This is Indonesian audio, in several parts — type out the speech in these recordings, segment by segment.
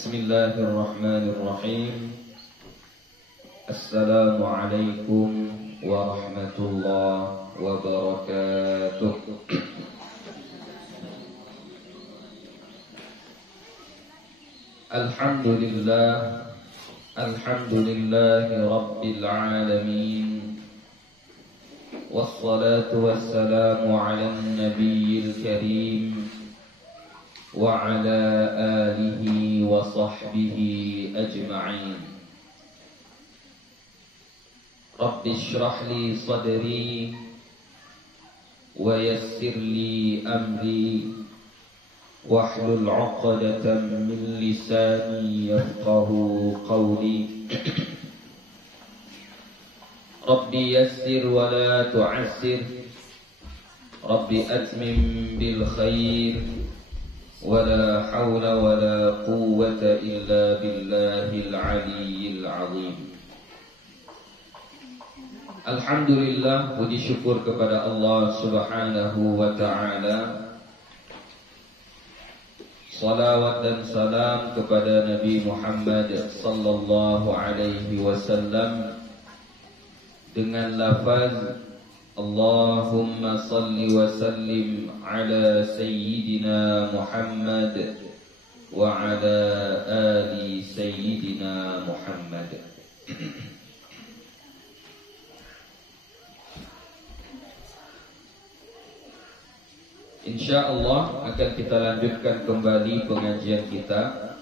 Bismillahirrahmanirrahim. Assalamualaikum warahmatullahi wabarakatuh. Alhamdulillahi rabbil alamin. Wassalatu wassalamu ala nabiyil karim wa ala alihi wa sahbihi ajma'in. Rabbi shrah li sadri wa yassir li amri wahlul 'uqdatam min lisani yafqahu qawli. Rabbi yassir wa la tu'assir, Rabbi atmim bil khair, wa la hawla wa la quwwata illa billahil aliyyil azim. Alhamdulillah, puji syukur kepada Allah Subhanahu wa ta'ala. Salawat dan salam kepada Nabi Muhammad sallallahu alaihi wasallam dengan lafaz Allahumma salli wa sallim ala sayyidina Muhammad wa ala ali sayyidina Muhammad. InsyaAllah akan kita lanjutkan kembali pengajian kita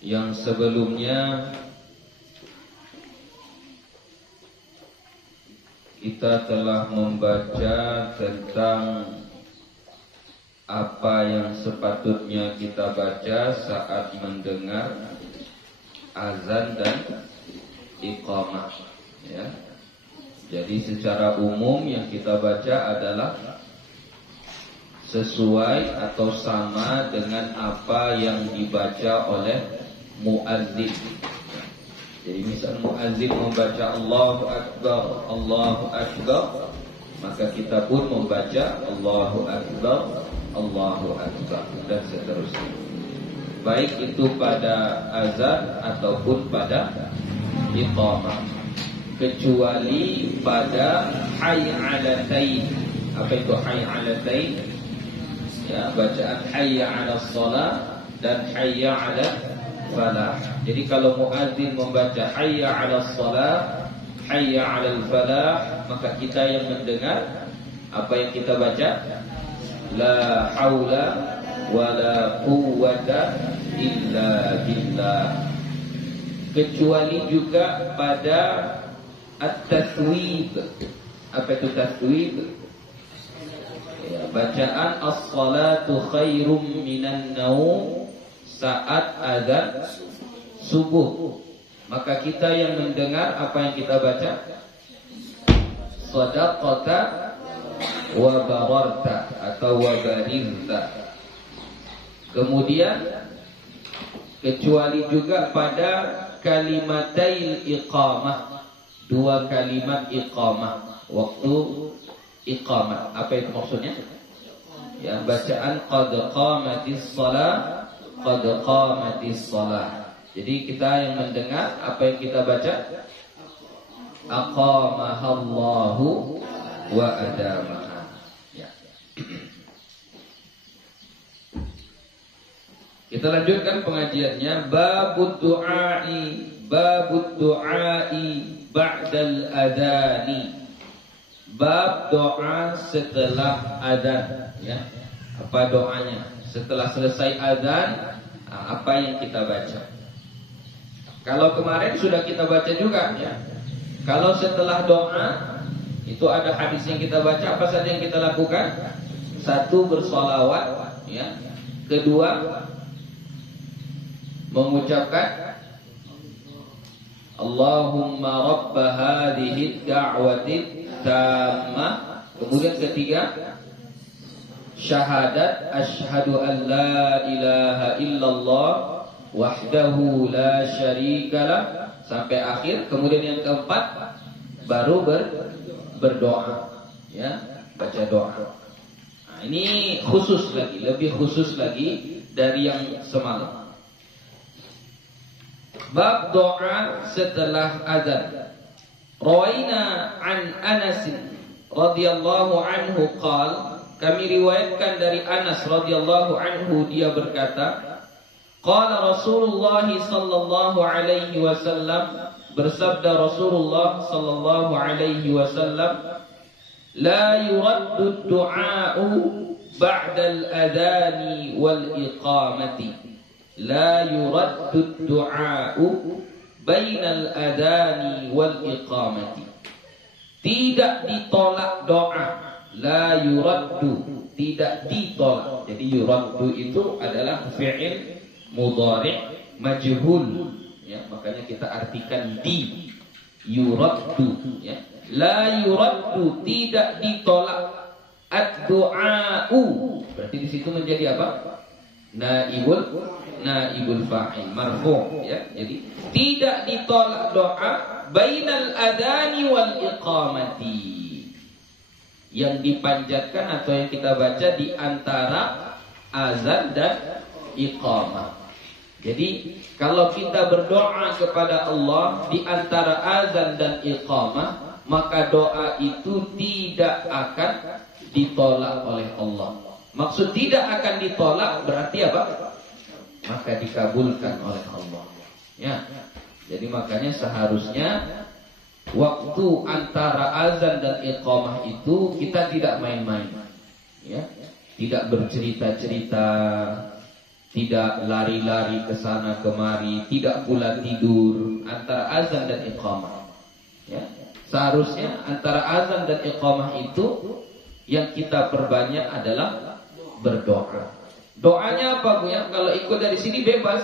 yang sebelumnya kita telah membaca tentang apa yang sepatutnya kita baca saat mendengar azan dan iqamah, ya. Jadi secara umum yang kita baca adalah sesuai atau sama dengan apa yang dibaca oleh muadzin. Jadi misal muadzin membaca Allahu Akbar, Allahu Akbar, maka kita pun membaca Allahu Akbar, Allahu Akbar, dan seterusnya. Baik itu pada azan ataupun pada iqamah, kecuali pada hayya 'alatain. Apa itu hayya 'alatain? Ya, bacaan hayya 'alas shalah dan hayya 'alal falah. Jadi kalau muadzin membaca hayya 'alas shalah, hayya 'alal falah, maka kita yang mendengar apa yang kita baca? La haula wala quwwata illa billah. Kecuali juga pada at-taswib. Apa itu taswib? Ya, bacaan as-salatu khairum minan naum saat azan subuh. Maka kita yang mendengar apa yang kita baca? Shadaqata wa bararta atau wa barirta. Kemudian kecuali juga pada kalimatil iqamah, dua kalimat iqamah, waktu iqamah. Apa itu maksudnya? Ya, bacaan qad qamatis shalah, qad qamatis shalah. Jadi kita yang mendengar apa yang kita baca? Aqamahallahu wa adamaha. Ya. Kita lanjutkan pengajiannya. Babud du'ai, babud du'ai ba'dal adani. Bab doa setelah azan, ya. Apa doanya? Setelah selesai azan, apa yang kita baca? Kalau kemarin sudah kita baca juga, ya. Kalau setelah doa itu ada hadis yang kita baca, apa saja yang kita lakukan? Satu, bersolawat, ya. Kedua, mengucapkan Allahumma rabba hadhihi da'wati tamah. Kemudian ketiga, syahadat asyhadu an la ilaha illallah wahdahu la syarikalah sampai akhir. Kemudian yang keempat baru berdoa, ya, baca doa. Nah, ini khusus lagi, lebih khusus lagi dari yang semalam. Bab doa setelah azan. Rawaina an Anas radhiyallahu anhu qala, kami riwayatkan dari Anas radhiyallahu anhu, dia berkata, qala Rasulullah sallallahu alaihi wasallam, bersabda Rasulullah sallallahu alaihi wasallam, la yuraddu ad-du'a'u ba'da al-adhani wal iqamati, la yuraddu ad-du'a'u bainal adhani wal iqamati, tidak ditolak doa. La yuraddu, tidak ditolak. Jadi yuraddu itu adalah fi'il mudhari' majhul, ya, makanya kita artikan di yuraddu, ya. La yuraddu, tidak ditolak. Ad-du'a'u, berarti di situ menjadi apa? Naibul fa'il marfu', ya. Jadi tidak ditolak doa bainal adani wal iqamati, yang dipanjatkan atau yang kita baca di antara azan dan iqamah. Jadi kalau kita berdoa kepada Allah di antara azan dan iqamah, maka doa itu tidak akan ditolak oleh Allah. Maksud tidak akan ditolak berarti apa? Maka dikabulkan oleh Allah. Ya. Jadi makanya seharusnya waktu antara azan dan iqamah itu kita tidak main-main. Ya. Tidak bercerita-cerita, tidak lari-lari ke sana kemari, tidak pula tidur antara azan dan iqamah. Ya. Seharusnya antara azan dan iqamah itu yang kita perbanyak adalah berdoa. Doanya apa, Bu? Ya, kalau ikut dari sini bebas.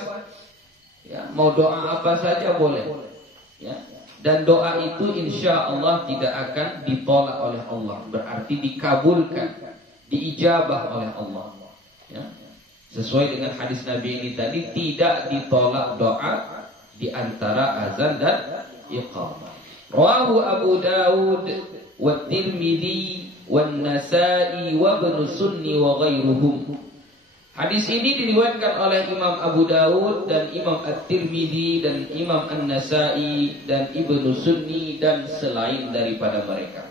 Ya, mau doa apa saja boleh. Ya. Dan doa itu insya Allah tidak akan ditolak oleh Allah. Berarti dikabulkan, diijabah oleh Allah. Ya. Sesuai dengan hadis Nabi ini tadi, tidak ditolak doa di antara azan dan iqamah. Rawahu Abu Dawud wa Tirmidzi Wan-Nasa'i wa Ibnu Sunni wa ghairuhum. Hadis ini diriwayatkan oleh Imam Abu Dawud dan Imam At-Tirmidzi dan Imam An-Nasa'i dan Ibnu Sunni dan selain daripada mereka.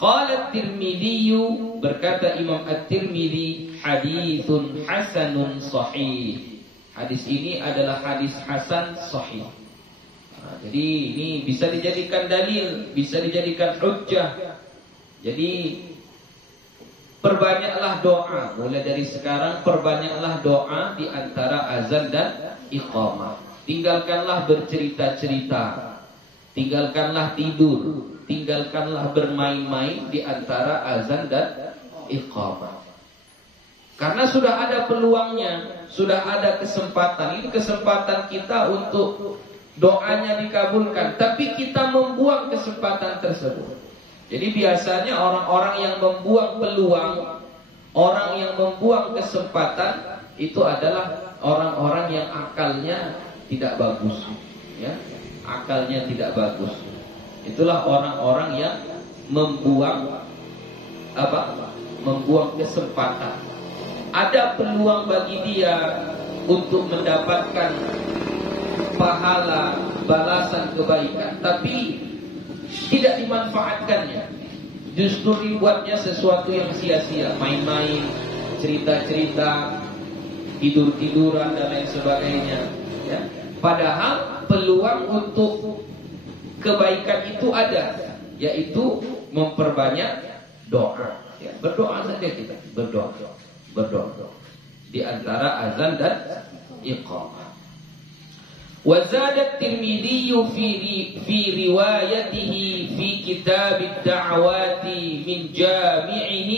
Qala At-Tirmidzi, berkata Imam At-Tirmidzi, haditsun hasanun sahih. Hadis ini adalah hadis hasan sahih. Nah, jadi ini bisa dijadikan dalil, bisa dijadikan hujjah. Jadi perbanyaklah doa, mulai dari sekarang perbanyaklah doa di antara azan dan iqamah. Tinggalkanlah bercerita-cerita, tinggalkanlah tidur, tinggalkanlah bermain-main di antara azan dan iqamah. Karena sudah ada peluangnya, sudah ada kesempatan. Ini kesempatan kita untuk doanya dikabulkan, tapi kita membuang kesempatan tersebut. Jadi biasanya orang-orang yang membuang peluang, orang yang membuang kesempatan, itu adalah orang-orang yang akalnya tidak bagus, ya, akalnya tidak bagus. Itulah orang-orang yang membuang apa? Membuang kesempatan. Ada peluang bagi dia untuk mendapatkan pahala, balasan kebaikan, tapi tidak dimanfaatkannya. Justru dibuatnya sesuatu yang sia-sia, main-main, cerita-cerita, tidur-tiduran dan lain sebagainya, ya. Padahal peluang untuk kebaikan itu ada, yaitu memperbanyak doa. Ya, berdoa saja kita, berdoa di antara azan dan iqamah. وزاد الترمذي في روايته في كتاب الدعوات من جامعه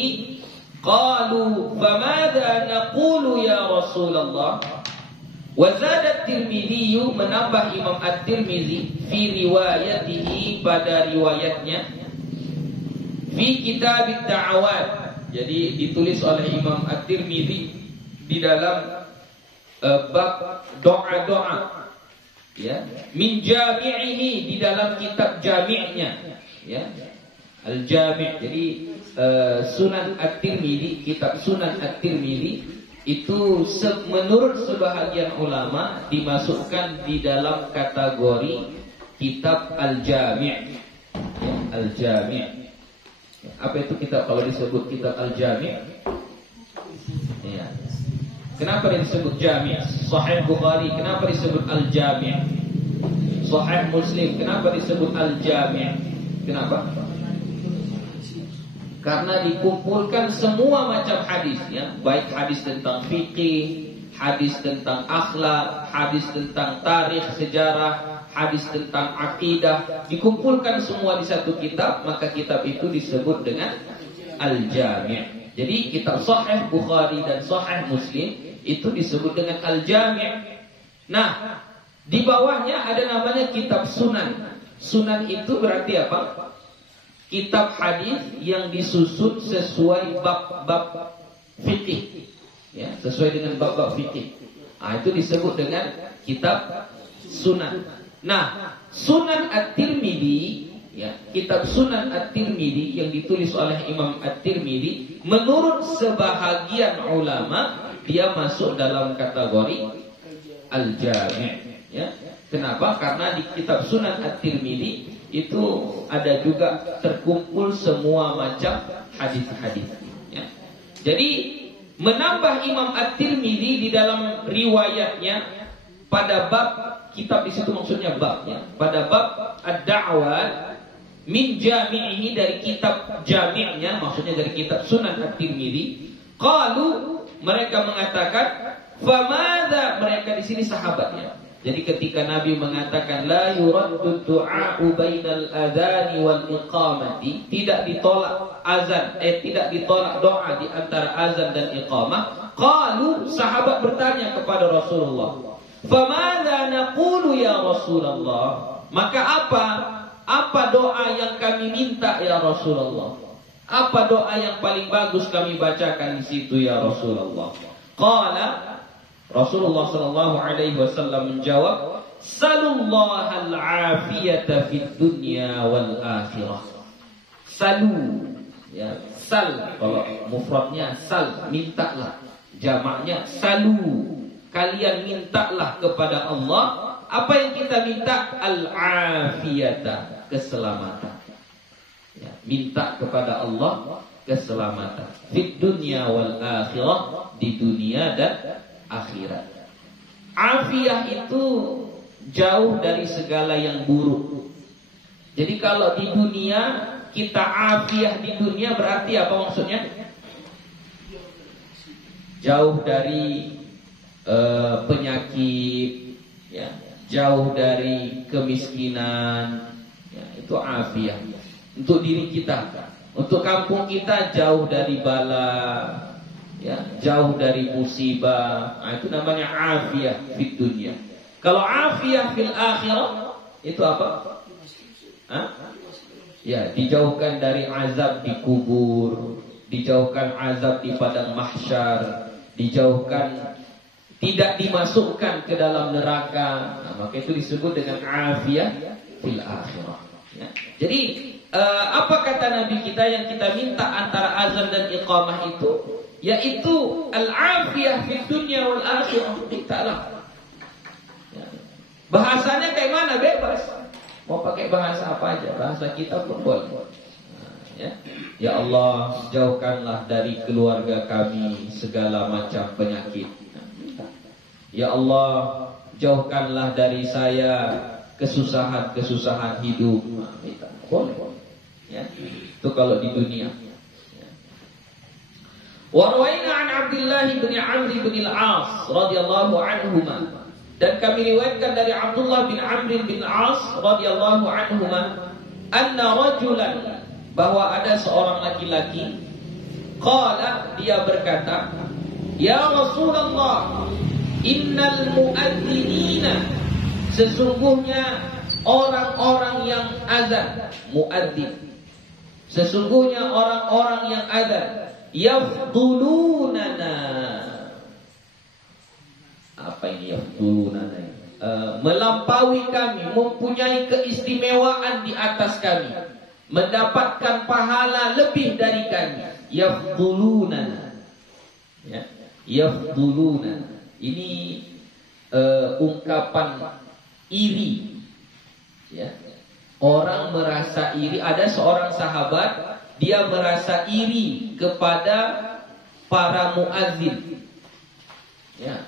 قالوا فماذا نقول يا رسول الله. وزاد الترمذي, menambah Imam At-Tirmidzi, fi riwayatihi, pada riwayatnya, fi kitab ad-da'awat. Jadi ditulis oleh Imam At-Tirmidzi di dalam bab doa-doa, ya, min jami'ihi, di dalam kitab jami'nya, ya, al-jami'. Jadi Sunan At-Tirmidzi, kitab Sunan At-Tirmidzi itu menurut sebahagian ulama dimasukkan di dalam kategori kitab Al-Jami'. Ya, Al-Jami'. Apa itu kitab kalau disebut kitab Al-Jami'? Ya. Kenapa disebut Jami'? Sahih Bukhari kenapa disebut Al-Jami'? Sahih Muslim kenapa disebut Al-Jami'? Kenapa? Karena dikumpulkan semua macam hadis, ya, baik hadis tentang fikih, hadis tentang akhlak, hadis tentang tarikh sejarah, hadis tentang akidah, dikumpulkan semua di satu kitab, maka kitab itu disebut dengan Al-Jami'. Jadi kitab Sahih Bukhari dan Sahih Muslim itu disebut dengan Al-Jami'. Nah, di bawahnya ada namanya kitab Sunan. Sunan itu berarti apa? Kitab hadis yang disusun sesuai bab-bab fikih, ya, sesuai dengan bab-bab fikih. Nah, itu disebut dengan kitab Sunan. Nah, Sunan At-Tirmidzi, ya, kitab Sunan At-Tirmidzi yang ditulis oleh Imam At-Tirmidzi, menurut sebahagian ulama dia masuk dalam kategori Al-Jami', ya. Kenapa? Karena di kitab Sunan At-Tirmidzi itu ada juga terkumpul semua macam hadis-hadis, ya. Jadi menambah Imam At-Tirmidzi di dalam riwayatnya pada bab, kitab di situ maksudnya bab, ya, pada bab ad-da'wat min jami'ihi, dari kitab jami'nya, maksudnya dari kitab Sunan At-Tirmidzi. Qalu, mereka mengatakan, famadza, mereka di sini sahabatnya. Jadi ketika Nabi mengatakan la yuraddu du'a'u bainal adhani wal iqamati, tidak ditolak azan, tidak ditolak doa di antara azan dan iqamah. Qalu, sahabat bertanya kepada Rasulullah, famadza naqulu ya Rasulullah? Maka apa doa yang kami minta ya Rasulullah? Apa doa yang paling bagus kami bacakan di situ ya Rasulullah? Qala, Rasulullah sallallahu alaihi wasallam menjawab, salullahal afiyata fid dunya wal akhirah. Salu, ya, sal kalau mufradnya sal, mintalah. Jamaknya salu. Kalian mintalah kepada Allah. Apa yang kita minta? Al-afiyata, keselamatan. Ya, minta kepada Allah keselamatan. Fid dunya wal akhirah, di dunia dan akhirat. Afiyah itu jauh dari segala yang buruk. Jadi kalau di dunia kita afiyah di dunia berarti apa maksudnya? Jauh dari penyakit, ya, jauh dari kemiskinan, ya, itu afiyah. Untuk diri kita, untuk kampung kita jauh dari bala, ya, jauh dari musibah. Nah, itu namanya afiyah fid dunya. Kalau afiyah fil akhirah itu apa? Hah? Ya, dijauhkan dari azab di kubur, dijauhkan azab di padang mahsyar, dijauhkan, tidak dimasukkan ke dalam neraka. Nah, maka itu disebut dengan afiyah fil akhirah, ya. Jadi apa kata Nabi kita yang kita minta antara azan dan iqamah itu? Yaitu al-afiyah fid dunya wal akhirah. Mintalah, ya. Bahasanya kayak mana? Bebas. Mau pakai bahasa apa aja, bahasa kita pun boleh. Ya. Ya Allah, jauhkanlah dari keluarga kami segala macam penyakit. Ya Allah, jauhkanlah dari saya kesusahan-kesusahan hidup. Boleh. Ya. Itu kalau di dunia. Wa rawaina an Abdullah bin Amr bin al-As radhiyallahu anhuma, dan kami riwayatkan dari Abdullah bin Amr bin al-As radhiyallahu anhuma, anna rajulan, bahwa ada seorang laki-laki, qala, dia berkata, ya Rasulullah, innal muadzinina, sesungguhnya orang-orang yang azan, muadzin, sesungguhnya orang-orang yang azan, yafdulunana. Apa ini yafdulunana? Melampaui kami, mempunyai keistimewaan di atas kami, mendapatkan pahala lebih dari kami. Yafdulunana, ya. Yafduluna. Ini ungkapan iri. Ya. Orang merasa iri. Ada seorang sahabat, dia merasa iri kepada para muazzin. Ya.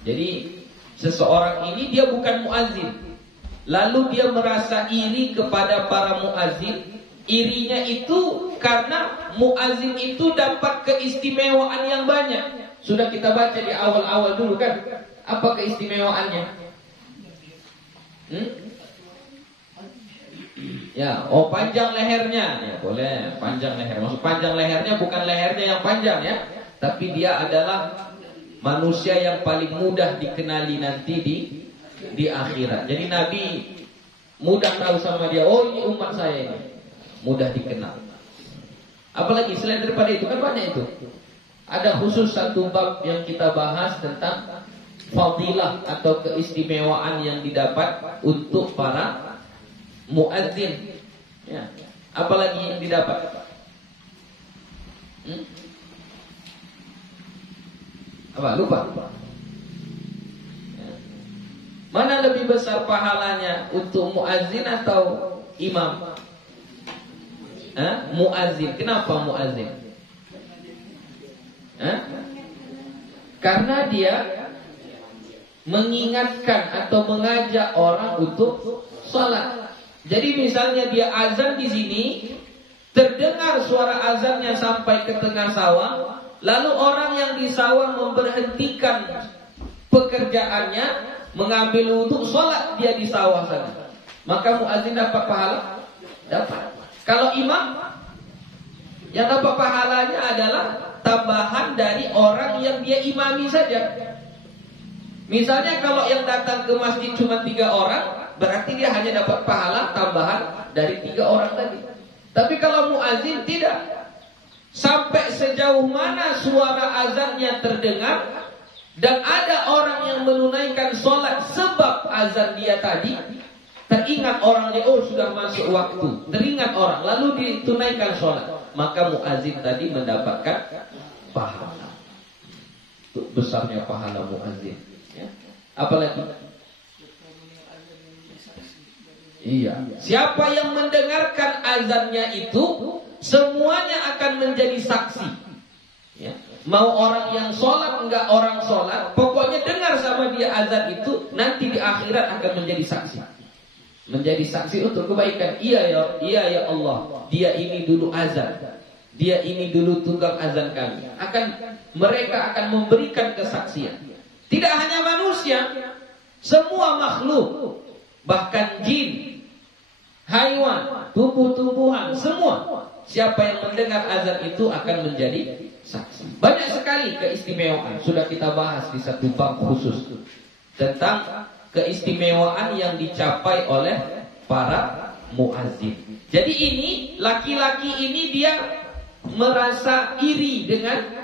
Jadi seseorang ini dia bukan muazzin, lalu dia merasa iri kepada para muazzin. Irinya itu karena muazzin itu dapat keistimewaan yang banyak. Sudah kita baca di awal-awal dulu kan, apa keistimewaannya? Ya, panjang lehernya. Ya, boleh, panjang leher. Maksud panjang lehernya bukan lehernya yang panjang ya, tapi dia adalah manusia yang paling mudah dikenali nanti di akhirat. Jadi Nabi mudah tahu sama dia, oh ini umat saya ini, mudah dikenal. Apalagi selain daripada itu kan banyak itu. Ada khusus satu bab yang kita bahas tentang fadilah atau keistimewaan yang didapat untuk para muadzin. Ya. Apalagi yang didapat? Apa? Lupa. Ya. Mana lebih besar pahalanya untuk muadzin atau imam? Muadzin. Kenapa muadzin? Karena dia mengingatkan atau mengajak orang untuk sholat. Jadi misalnya dia azan di sini, terdengar suara azannya sampai ke tengah sawah, lalu orang yang di sawah memberhentikan pekerjaannya, mengambil wudhu, sholat dia di sawah sana, maka muadzin dapat pahala? Dapat. Kalau imam, yang dapat pahalanya adalah tambahan dari orang yang dia imami saja. Misalnya kalau yang datang ke masjid cuma 3 orang, berarti dia hanya dapat pahala tambahan dari 3 orang tadi. Tapi kalau muazin tidak. Sampai sejauh mana suara azannya terdengar dan ada orang yang menunaikan sholat sebab azan dia tadi, teringat orangnya, oh sudah masuk waktu, teringat orang, lalu ditunaikan sholat, maka muazin tadi mendapatkan pahala. Besarnya pahala muazin. Ya. Apalagi? Iya. Siapa yang mendengarkan azannya itu, semuanya akan menjadi saksi. Ya. Mau orang yang sholat, enggak orang sholat, pokoknya dengar sama dia azan itu, nanti di akhirat akan menjadi saksi. Menjadi saksi untuk kebaikan. Iya ya Allah, dia ini dulu azan, dia ini dulu tukang azan kami. Mereka akan memberikan kesaksian. Tidak hanya manusia, semua makhluk, bahkan jin, haiwan, tumbuh-tumbuhan, semua. Siapa yang mendengar azan itu akan menjadi saksi. Banyak sekali keistimewaan. Sudah kita bahas di satu bab khusus tentang keistimewaan yang dicapai oleh para muazzin. Jadi ini, laki-laki ini dia merasa iri dengan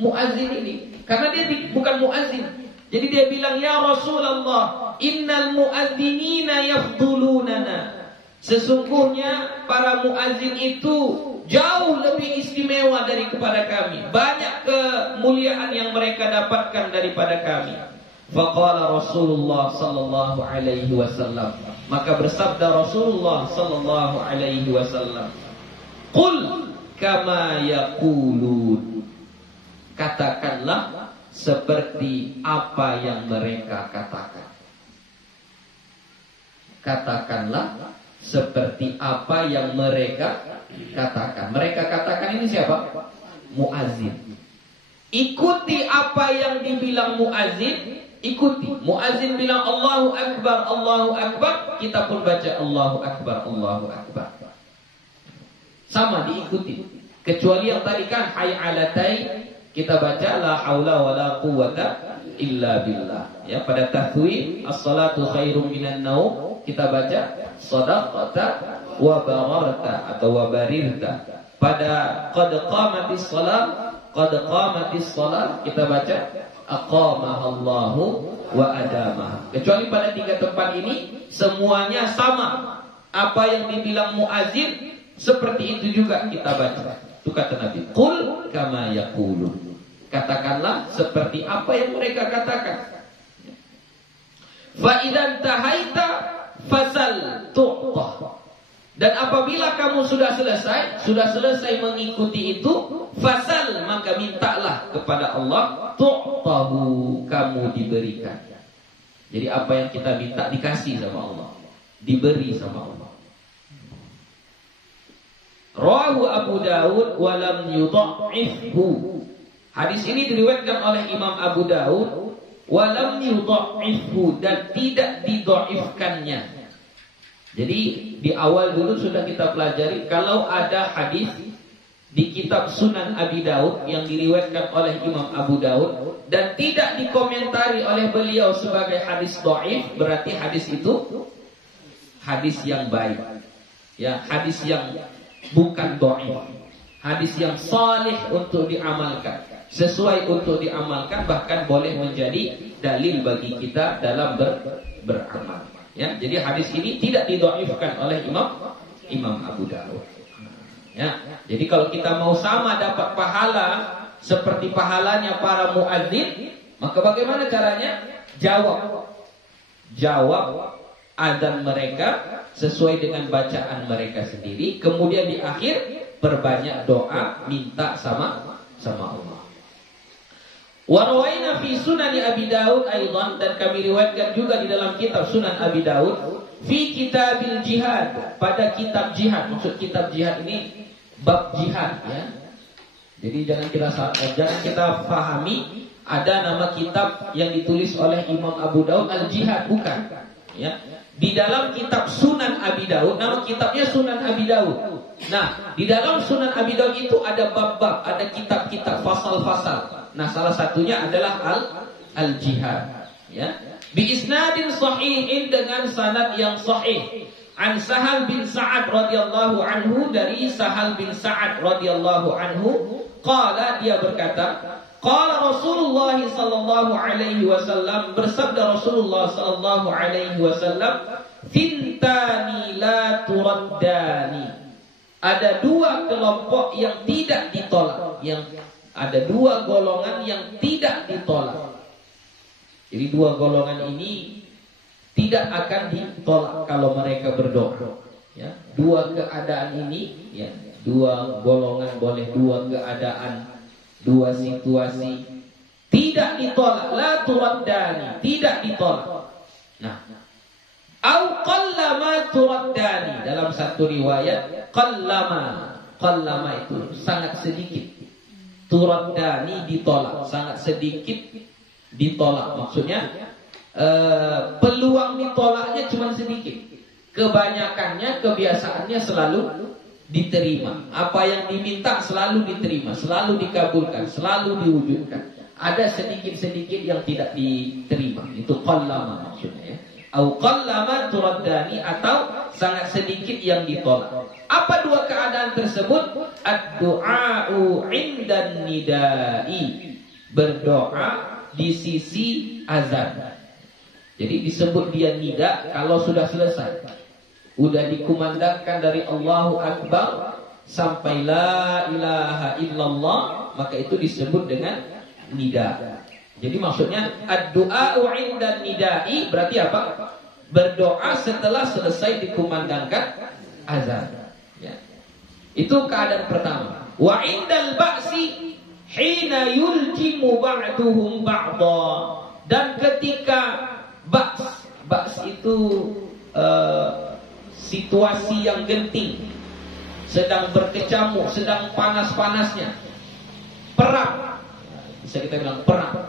muazzin ini, karena dia bukan muazzin. Jadi dia bilang, ya Rasulullah, innal muadzinina yafdulunana. Sesungguhnya para muazzin itu jauh lebih istimewa daripada kami. Banyak kemuliaan yang mereka dapatkan daripada kami. Faqala Rasulullah sallallahu alaihi wasallam. Maka bersabda Rasulullah sallallahu alaihi wasallam, "Qul kama yaqulun." Katakanlah seperti apa yang mereka katakan. Katakanlah seperti apa yang mereka katakan. Mereka katakan ini siapa? Muazzin. Ikuti apa yang dibilang muazzin. Ikuti. Muazzin bilang Allahu Akbar, Allahu Akbar, kita pun baca Allahu Akbar, Allahu Akbar. Sama, diikuti. Kecuali yang tadi kan hayy 'alatai, kita baca la haula wala quwwata illa billah. Ya, pada tahwid as-salatu khairum minan naum, kita baca shadaqata wa bararta atau wa barirta. Pada qad qamatis shalah, kita baca aqamahallahu wa adamaha. Kecuali pada 3 tempat ini semuanya sama. Apa yang dibilang muazzin seperti itu juga kita baca. Itu kata Nabi, qul kama yaqulun. Katakanlah seperti apa yang mereka katakan. Fa idzan tahaita fasal tu'ta. Dan apabila kamu sudah selesai mengikuti itu, fasal, maka mintalah kepada Allah, tu'tahu, kamu diberikan. Jadi apa yang kita minta dikasih sama Allah, diberi sama Allah. Rawahu Abu Daud wa lam yudha'ifhu. Hadis ini diriwayatkan oleh Imam Abu Daud wa lam yudha'ifhu, dan tidak didhaifkannya. Jadi di awal dulu sudah kita pelajari, kalau ada hadis di kitab Sunan Abi Daud yang diriwayatkan oleh Imam Abu Daud dan tidak dikomentari oleh beliau sebagai hadis dhaif, berarti hadis itu hadis yang baik. Ya, hadis yang bukan dhaif. Hadis yang salih untuk diamalkan, sesuai untuk diamalkan, bahkan boleh menjadi dalil bagi kita dalam beramal. Ya, jadi hadis ini tidak didhaifkan oleh Imam Abu Daud. Ya, jadi kalau kita mau sama dapat pahala seperti pahalanya para muadzin, maka bagaimana caranya? Jawab adzan mereka sesuai dengan bacaan mereka sendiri. Kemudian di akhir perbanyak doa, minta sama Allah. Warawaina fi Sunani Abi Daud aidan, dan kami riwayatkan juga di dalam kitab Sunan Abi Daud fi kitabil jihad, pada kitab jihad. Maksud kitab jihad ini bab jihad, ya. Jadi jangan kita pahami ada nama kitab yang ditulis oleh Imam Abu Daud Al-Jihad, bukan. Ya. Di dalam kitab Sunan Abi Daud, nama kitabnya Sunan Abi Daud. Nah, di dalam Sunan Abi Daud itu ada bab-bab, ada kitab-kitab, fasal-fasal. Nah, salah satunya adalah al-jihad, ya. Bi isnadin sahihin, dengan sanad yang sahih. An Sahal bin Sa'ad radhiyallahu anhu, dari Sahal bin Sa'ad radhiyallahu anhu, qala, dia berkata, qala Rasulullah sallallahu alaihi wasallam, bersabda Rasulullah sallallahu alaihi wasallam, "Thintani la turaddani." Ada dua kelompok yang tidak ditolak, ada dua golongan yang tidak ditolak. Jadi dua golongan ini tidak akan ditolak kalau mereka berdoa. Ya, dua keadaan ini, ya, dua golongan, boleh dua keadaan, dua situasi, tidak ditolak. La turaddani, tidak ditolak. Nah, au qallama turaddani, dalam satu riwayat qallama itu sangat sedikit, turaddani ditolak, sangat sedikit ditolak. Maksudnya peluang ditolaknya cuma sedikit, kebanyakannya, kebiasaannya selalu diterima. Apa yang diminta selalu diterima, selalu dikabulkan, selalu diwujudkan. Ada sedikit-sedikit yang tidak diterima, itu qallama maksudnya, ya. Au qallama turaddani, atau sangat sedikit yang ditolak. Apa dua keadaan tersebut? Ad-du'a'u 'indan nida'i, berdoa di sisi azan. Jadi disebut dia nida kalau sudah selesai, udah dikumandangkan dari Allahu Akbar sampai la ilaha illallah, maka itu disebut dengan nida. Jadi maksudnya ad-du'a'u 'indan nida'i berarti apa? Berdoa setelah selesai dikumandangkan azan, ya. Itu keadaan pertama. Wa 'indal ba'si hina yuljimu ba'duhum ba'dha, dan ketika Baks itu situasi yang genting, sedang berkecamuk, sedang panas-panasnya, perang, bisa kita bilang perang.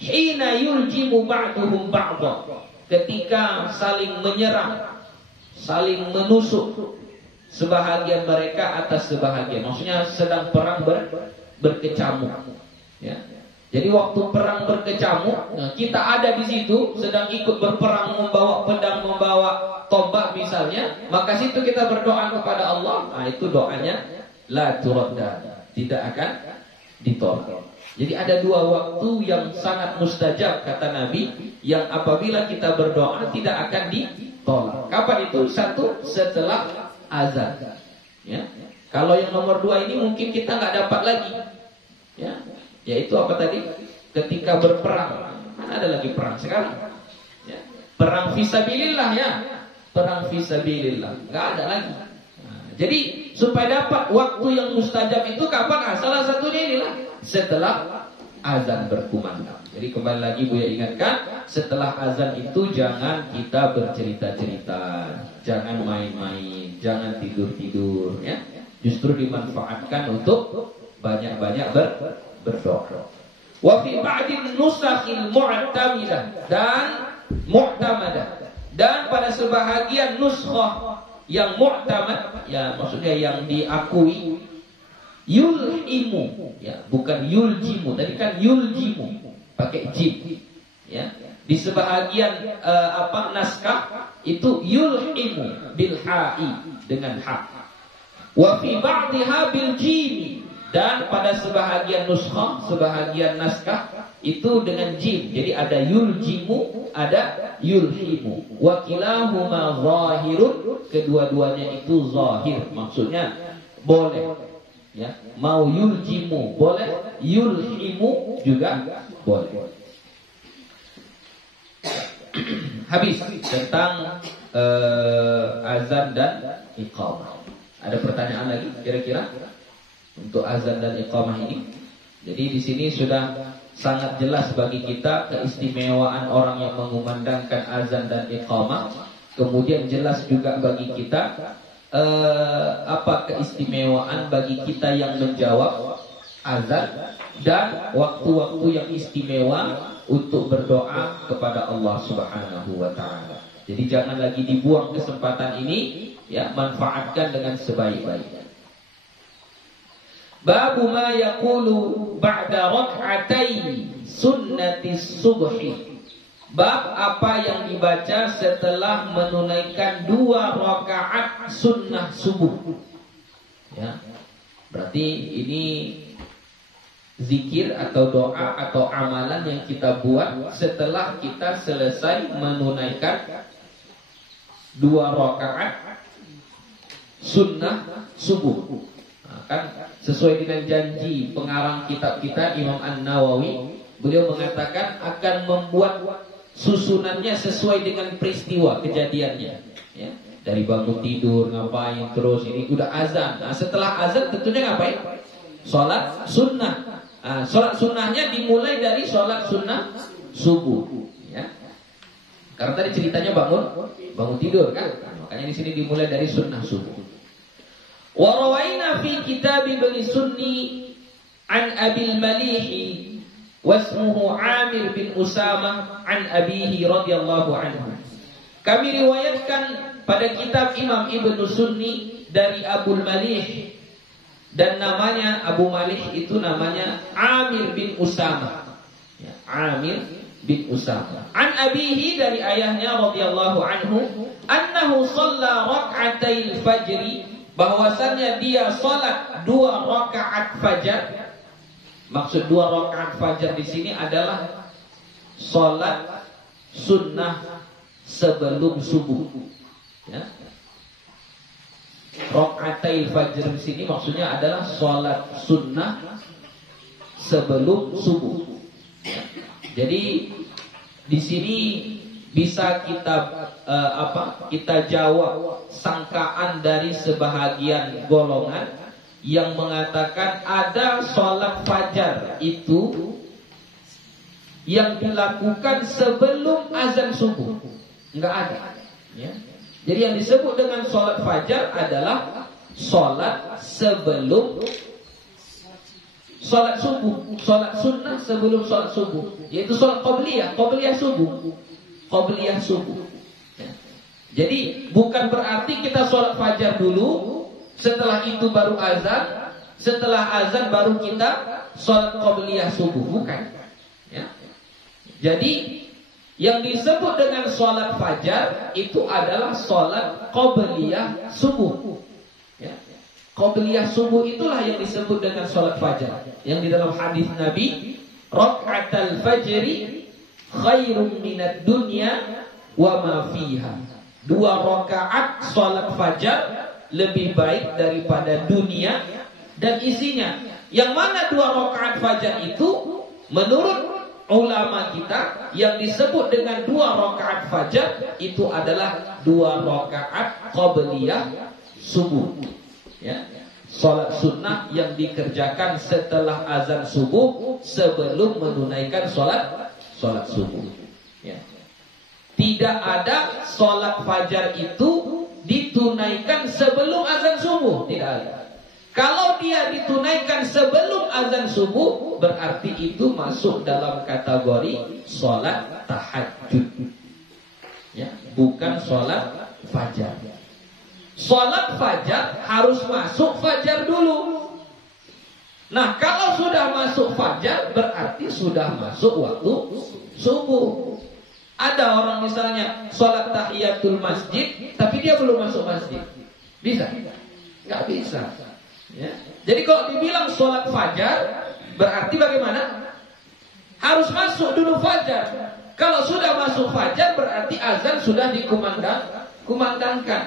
Hina yuljimu ba'duhum ba'dha, ketika saling menyerang, saling menusuk sebahagian mereka atas sebahagian. Maksudnya sedang perang berkecamuk, ya. Jadi waktu perang berkecamuk, nah kita ada di situ, sedang ikut berperang, membawa pedang, membawa tombak misalnya, maka situ kita berdoa kepada Allah. Nah, itu doanya la turadda, tidak akan ditolak. Jadi ada dua waktu yang sangat mustajab, kata Nabi, yang apabila kita berdoa tidak akan ditolak. Kapan itu? Satu, setelah azan, ya. Kalau yang nomor dua ini mungkin kita nggak dapat lagi, ya. Yaitu apa tadi? Ketika berperang. Mana ada lagi perang sekarang? Ya. Perang fisabilillah ya. Perang fisabilillah. Nggak ada lagi. Nah, jadi supaya dapat waktu yang mustajab itu kapan? Salah satunya inilah setelah azan berkumandang. Jadi kembali lagi Buya ingatkan, setelah azan itu jangan kita bercerita-cerita, jangan main-main, jangan tidur-tidur ya. Justru dimanfaatkan untuk banyak-banyak berdoa. Wa fi ba'din nusakhil mu'tamidah dan mu'tamadah. Dan pada sebahagian nuskhah yang mu'tamad, ya maksudnya yang diakui, yul'imu, ya bukan yuljimu. Tadi kan yuljimu pakai jim, ya. Di sebahagian naskah itu yul'imu bil ha'i dengan ha. Wa fi ba'dihha bil jim. Dan pada sebahagian nuskhah, sebahagian naskah itu dengan jim. Jadi ada yuljimu, ada yulhimu. Wa kilahuma zahirun, kedua-duanya itu zahir. Maksudnya boleh. Ya, mau yuljimu boleh, yulhimu juga boleh. Habis tentang azan dan iqamah. Ada pertanyaan lagi kira-kira untuk azan dan iqamah ini? Jadi di sini sudah sangat jelas bagi kita keistimewaan orang yang mengumandangkan azan dan iqamah. Kemudian jelas juga bagi kita apa keistimewaan bagi kita yang menjawab azan dan waktu-waktu yang istimewa untuk berdoa kepada Allah Subhanahu wa taala. Jadi jangan lagi dibuang kesempatan ini, ya, manfaatkan dengan sebaik-baiknya. Babu ma yaqulu ba'da rak'atai sunnatis subhi. Bab apa yang dibaca setelah menunaikan 2 rakaat sunnah subuh. Ya. Berarti ini zikir atau doa atau amalan yang kita buat setelah kita selesai menunaikan 2 rakaat sunnah subuh. Nah, kan sesuai dengan janji pengarang kitab kita Imam An-Nawawi, beliau mengatakan akan membuat susunannya sesuai dengan peristiwa kejadiannya, ya. Dari bangun tidur ngapain, terus ini udah azan. Nah, setelah azan tentunya ngapain? Sholat sunnah. Nah, sholat sunnahnya dimulai dari sholat sunnah subuh, ya. Karena tadi ceritanya bangun tidur kan, nah, makanya di sini dimulai dari sunnah subuh. Wa rawaina fi kitab Ibnu Sunni an Abil Malih wasmuhu Amir bin Usamah an abihi radhiyallahu anhu. Kami riwayatkan pada kitab Imam Ibnu Sunni dari Abul Malih, dan namanya Abu Malih itu namanya Amir bin Usamah, ya, Amir bin Usamah. An abihi, dari ayahnya radhiyallahu anhu, annahu shalla rak'atai fajri, bahwasannya dia salat 2 rakaat fajar. Maksud 2 rakaat fajar di sini adalah salat sunnah sebelum subuh, ya. Rakaatil fajr di sini maksudnya adalah salat sunnah sebelum subuh, ya. Jadi di sini bisa kita kita jawab sangkaan dari sebahagian golongan yang mengatakan ada sholat fajar itu yang dilakukan sebelum azan subuh. Enggak ada, ya. Jadi yang disebut dengan sholat fajar adalah sholat sebelum sholat subuh, sholat sunnah sebelum sholat subuh, yaitu sholat qabliyah subuh, qabliyah subuh. Ya. Jadi bukan berarti kita sholat fajar dulu, setelah itu baru azan, setelah azan baru kita sholat qabliyah subuh, bukan, ya. Jadi yang disebut dengan sholat fajar itu adalah sholat qabliyah subuh, ya. Qabliyah subuh itulah yang disebut dengan sholat fajar, yang di dalam hadis Nabi, rak'atal fajri khairum minad dunya wa ma fiha. 2 rakaat sholat fajar lebih baik daripada dunia dan isinya. Yang mana 2 rakaat fajar itu menurut ulama kita yang disebut dengan 2 rakaat fajar itu adalah 2 rakaat qabliyah subuh. Ya. Salat sunnah yang dikerjakan setelah azan subuh sebelum menunaikan salat subuh. Ya. Tidak ada salat fajar itu ditunaikan sebelum azan subuh, tidak ada. Kalau dia ditunaikan sebelum azan subuh, berarti itu masuk dalam kategori sholat tahajud, ya, bukan sholat fajar. Sholat fajar harus masuk fajar dulu. Nah, kalau sudah masuk fajar, berarti sudah masuk waktu subuh. Ada orang misalnya sholat tahiyatul masjid, tapi dia belum masuk masjid. Bisa? Nggak bisa. Ya. Jadi kalau dibilang sholat fajar, berarti bagaimana? Harus masuk dulu fajar. Kalau sudah masuk fajar, berarti azan sudah dikumandangkan.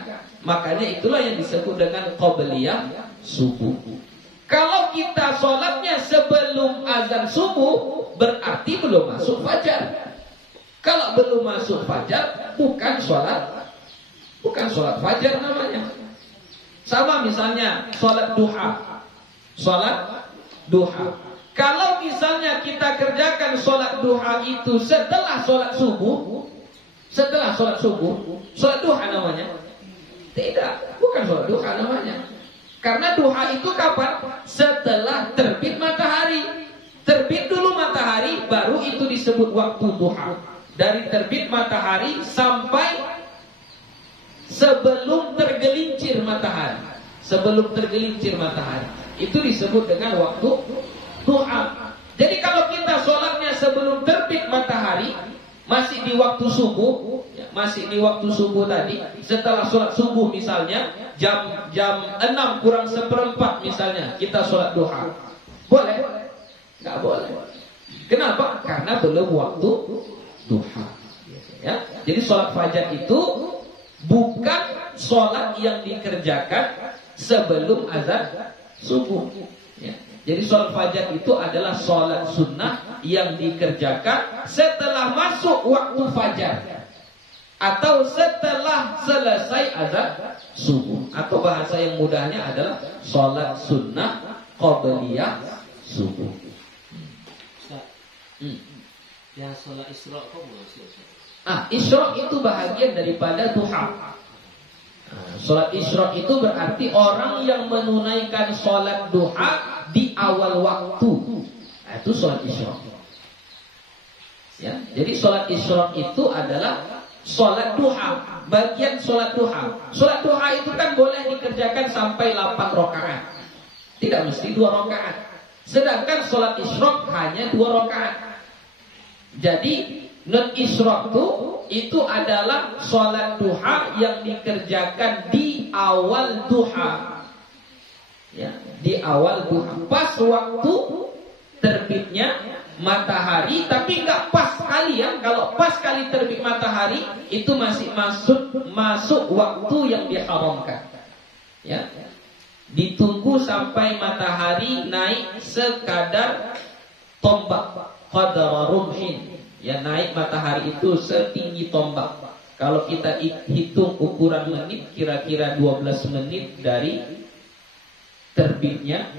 Makanya itulah yang disebut dengan qabliyah subuh. Kalau kita sholatnya sebelum azan subuh, berarti belum masuk fajar. Kalau belum masuk fajar, bukan sholat fajar namanya. Sama misalnya sholat duha. Kalau misalnya kita kerjakan sholat duha itu setelah sholat subuh, sholat duha namanya? Tidak, bukan sholat duha namanya. Karena duha itu kapan? Setelah terbit matahari. Terbit dulu matahari, baru itu disebut waktu duha. Dari terbit matahari sampai sebelum tergelincir matahari. Itu disebut dengan waktu duha. Jadi kalau kita sholatnya sebelum terbit matahari, masih di waktu subuh, ya, masih di waktu subuh tadi, setelah sholat subuh misalnya jam 6 kurang seperempat misalnya kita sholat duha, boleh? Nggak boleh. Kenapa? Karena belum waktu duha. Ya, jadi sholat fajar itu bukan sholat yang dikerjakan sebelum azan subuh. Ya. Jadi sholat fajar itu adalah sholat sunnah yang dikerjakan setelah masuk waktu fajar atau setelah selesai azan subuh. Atau bahasa yang mudahnya adalah sholat sunnah qabliyah subuh. Yang sholat isra' kok masuk? Isra' itu bahagian daripada duha. Sholat isra' itu berarti orang yang menunaikan sholat duha di awal waktu. Itu sholat isra'. Ya, jadi sholat isra' itu adalah sholat duha, bagian sholat duha. Sholat duha itu kan boleh dikerjakan sampai 8 rakaat. Tidak mesti 2 rakaat. Sedangkan sholat isra' hanya 2 rakaat. Jadi nun isra' itu adalah sholat duha yang dikerjakan di awal duha. Ya, di awal duha. Pas waktu terbitnya matahari, tapi nggak pas kali ya. Kalau pas kali terbit matahari, itu masih masuk waktu yang diharamkan. Ya, ditunggu sampai matahari naik sekadar tombak, qadar rumhin. Ya, naik matahari itu setinggi tombak. Kalau kita hitung ukuran menit, kira-kira 12 menit dari terbitnya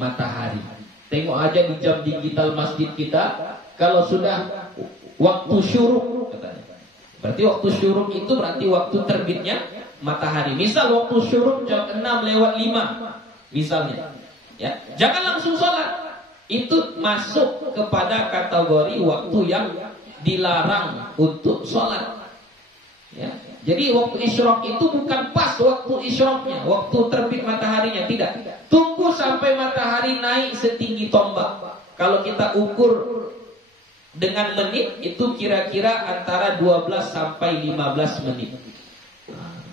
matahari. Tengok aja di jam digital masjid kita, kalau sudah waktu syuruk katanya. Berarti waktu syuruk itu berarti waktu terbitnya matahari. Misal waktu syuruk jam 6:05 misalnya. Ya, jangan langsung sholat. Itu masuk kepada kategori waktu yang dilarang untuk sholat. Ya. Jadi waktu isyraq itu bukan pas waktu isyraqnya, waktu terbit mataharinya, tidak. Tunggu sampai matahari naik setinggi tombak. Kalau kita ukur dengan menit, itu kira-kira antara 12 sampai 15 menit.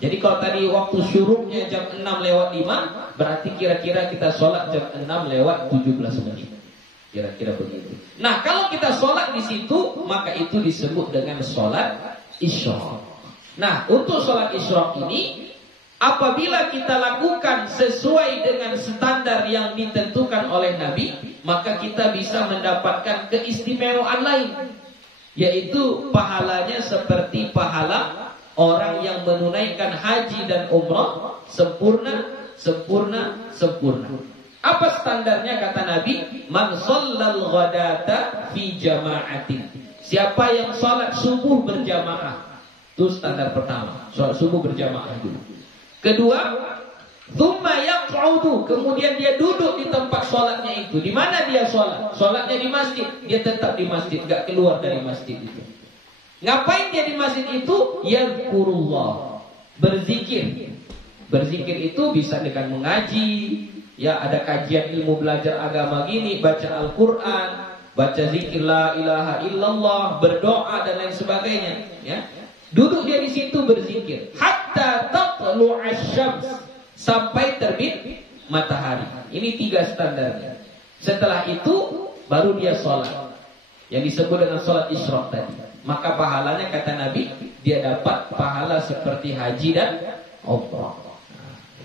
Jadi kalau tadi waktu syuruknya jam 6:05, berarti kira-kira kita sholat jam 6:17 menit. Kira-kira begitu. Nah, kalau kita sholat di situ, maka itu disebut dengan sholat isyraq. Nah, untuk sholat isyraq ini Apabila kita lakukan sesuai dengan standar yang ditentukan oleh Nabi, maka kita bisa mendapatkan keistimewaan lain, yaitu pahalanya seperti pahala orang yang menunaikan haji dan umrah sempurna. Apa standarnya kata Nabi? Man shallal ghadata fi jama'atin. Siapa yang salat subuh berjamaah. Itu standar pertama, salat subuh berjamaah dulu. Kedua, tsumma yaq'udu, kemudian dia duduk di tempat salatnya itu. Di mana dia salat? Salatnya di masjid, dia tetap di masjid, enggak keluar dari masjid itu. Ngapain dia di masjid itu? Yazkurullah, berzikir. Berzikir itu bisa dengan mengaji, ya ada kajian ilmu belajar agama gini, baca Al-Qur'an, baca zikir la ilaha illallah, berdoa dan lain sebagainya, ya. Duduk dia di situ berzikir hatta tatlu'asy syams, sampai terbit matahari. Ini 3 standarnya. Setelah itu baru dia sholat, yang disebut dengan sholat isyraq tadi. Maka pahalanya kata Nabi, dia dapat pahala seperti haji dan umrah.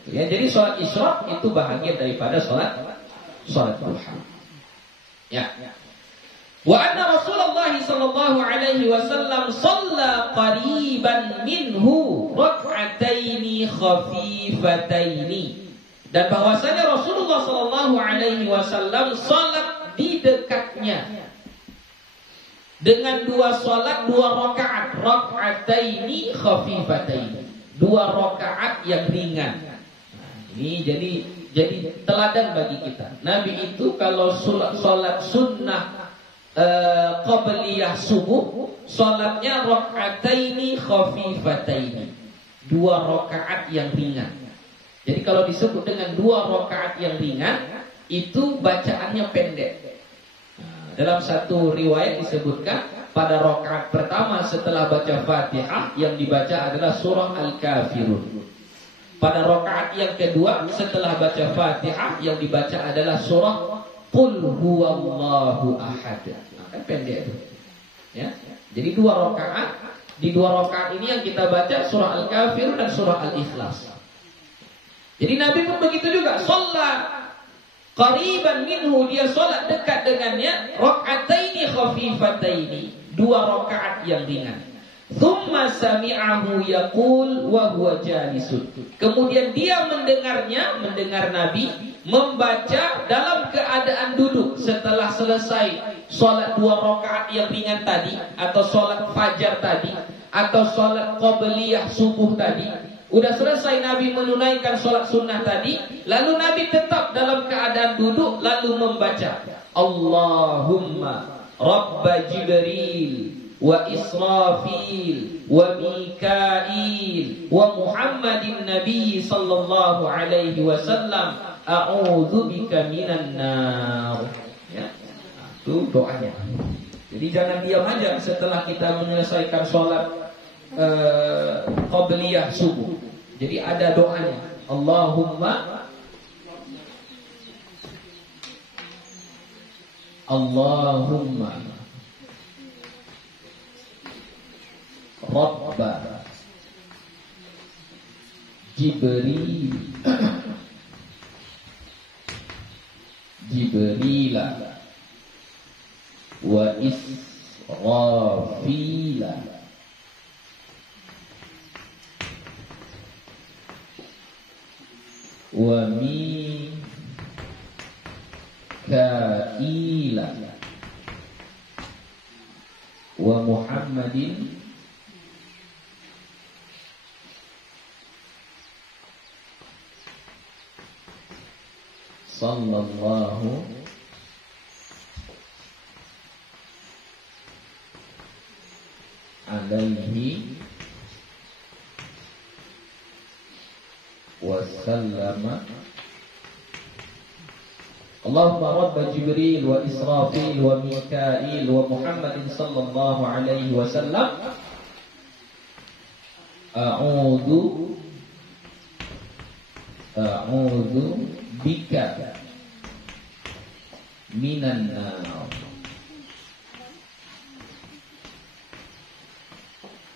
Ya, jadi sholat isyraq itu bahagian daripada sholat duha. Ya. Wa anna Rasulullah sallallahu alaihi wasallam shalla qariban minhu rak'ataini khafifataini. Dan bahwasanya Rasulullah sallallahu alaihi wasallam salat di dekatnya dengan 2 salat 2 rakaat, rak'ataini khafifataini, 2 rakaat yang ringan. Ini jadi teladan bagi kita. Nabi itu kalau salat sunnah qabliyah subuh, salatnya rak'ataini khafifataini, 2 rakaat yang ringan. Jadi kalau disebut dengan 2 rakaat yang ringan, itu bacaannya pendek. Dalam satu riwayat disebutkan pada rakaat pertama setelah baca Fatihah yang dibaca adalah surah Al-Kafirun. Pada rakaat yang kedua setelah baca Fatihah yang dibaca adalah surah Qul huwallahu ahad. Kan pendek itu. Ya. Jadi 2 rakaat. Di 2 rakaat ini yang kita baca surah Al-Kafirun dan surah Al-Ikhlas. Jadi Nabi pun begitu juga. Shalla qariban minhu, dia salat dekat dengannya, rak'ataini khafifataini, 2 rakaat yang ringan. Tsumma sami'ahu yaqul wa huwa jalisun. Kemudian dia mendengar Nabi membaca dalam keadaan duduk setelah selesai salat 2 rakaat yang ringan tadi, atau salat fajar tadi, atau salat qabliyah subuh tadi. Udah selesai Nabi menunaikan salat sunnah tadi, lalu Nabi tetap dalam keadaan duduk lalu membaca Allahumma Rabba Jibril wa Israfil wa Mikail wa Muhammadin Nabi sallallahu alaihi wasallam a'udzu bika minan nar. Ya. Itu doanya. Jadi jangan diam aja setelah kita menyelesaikan sholat qabliyah subuh. Jadi ada doanya. Allahumma Rabba Jibril wa Israfila wa Mikaila wa Muhammadin sallallahu alaihi wasallam. Allahumma Rabba Jibril wa Israfil wa Mikail wa Muhammadin sallallahu alaihi wasallam a'udzu bika minan nar.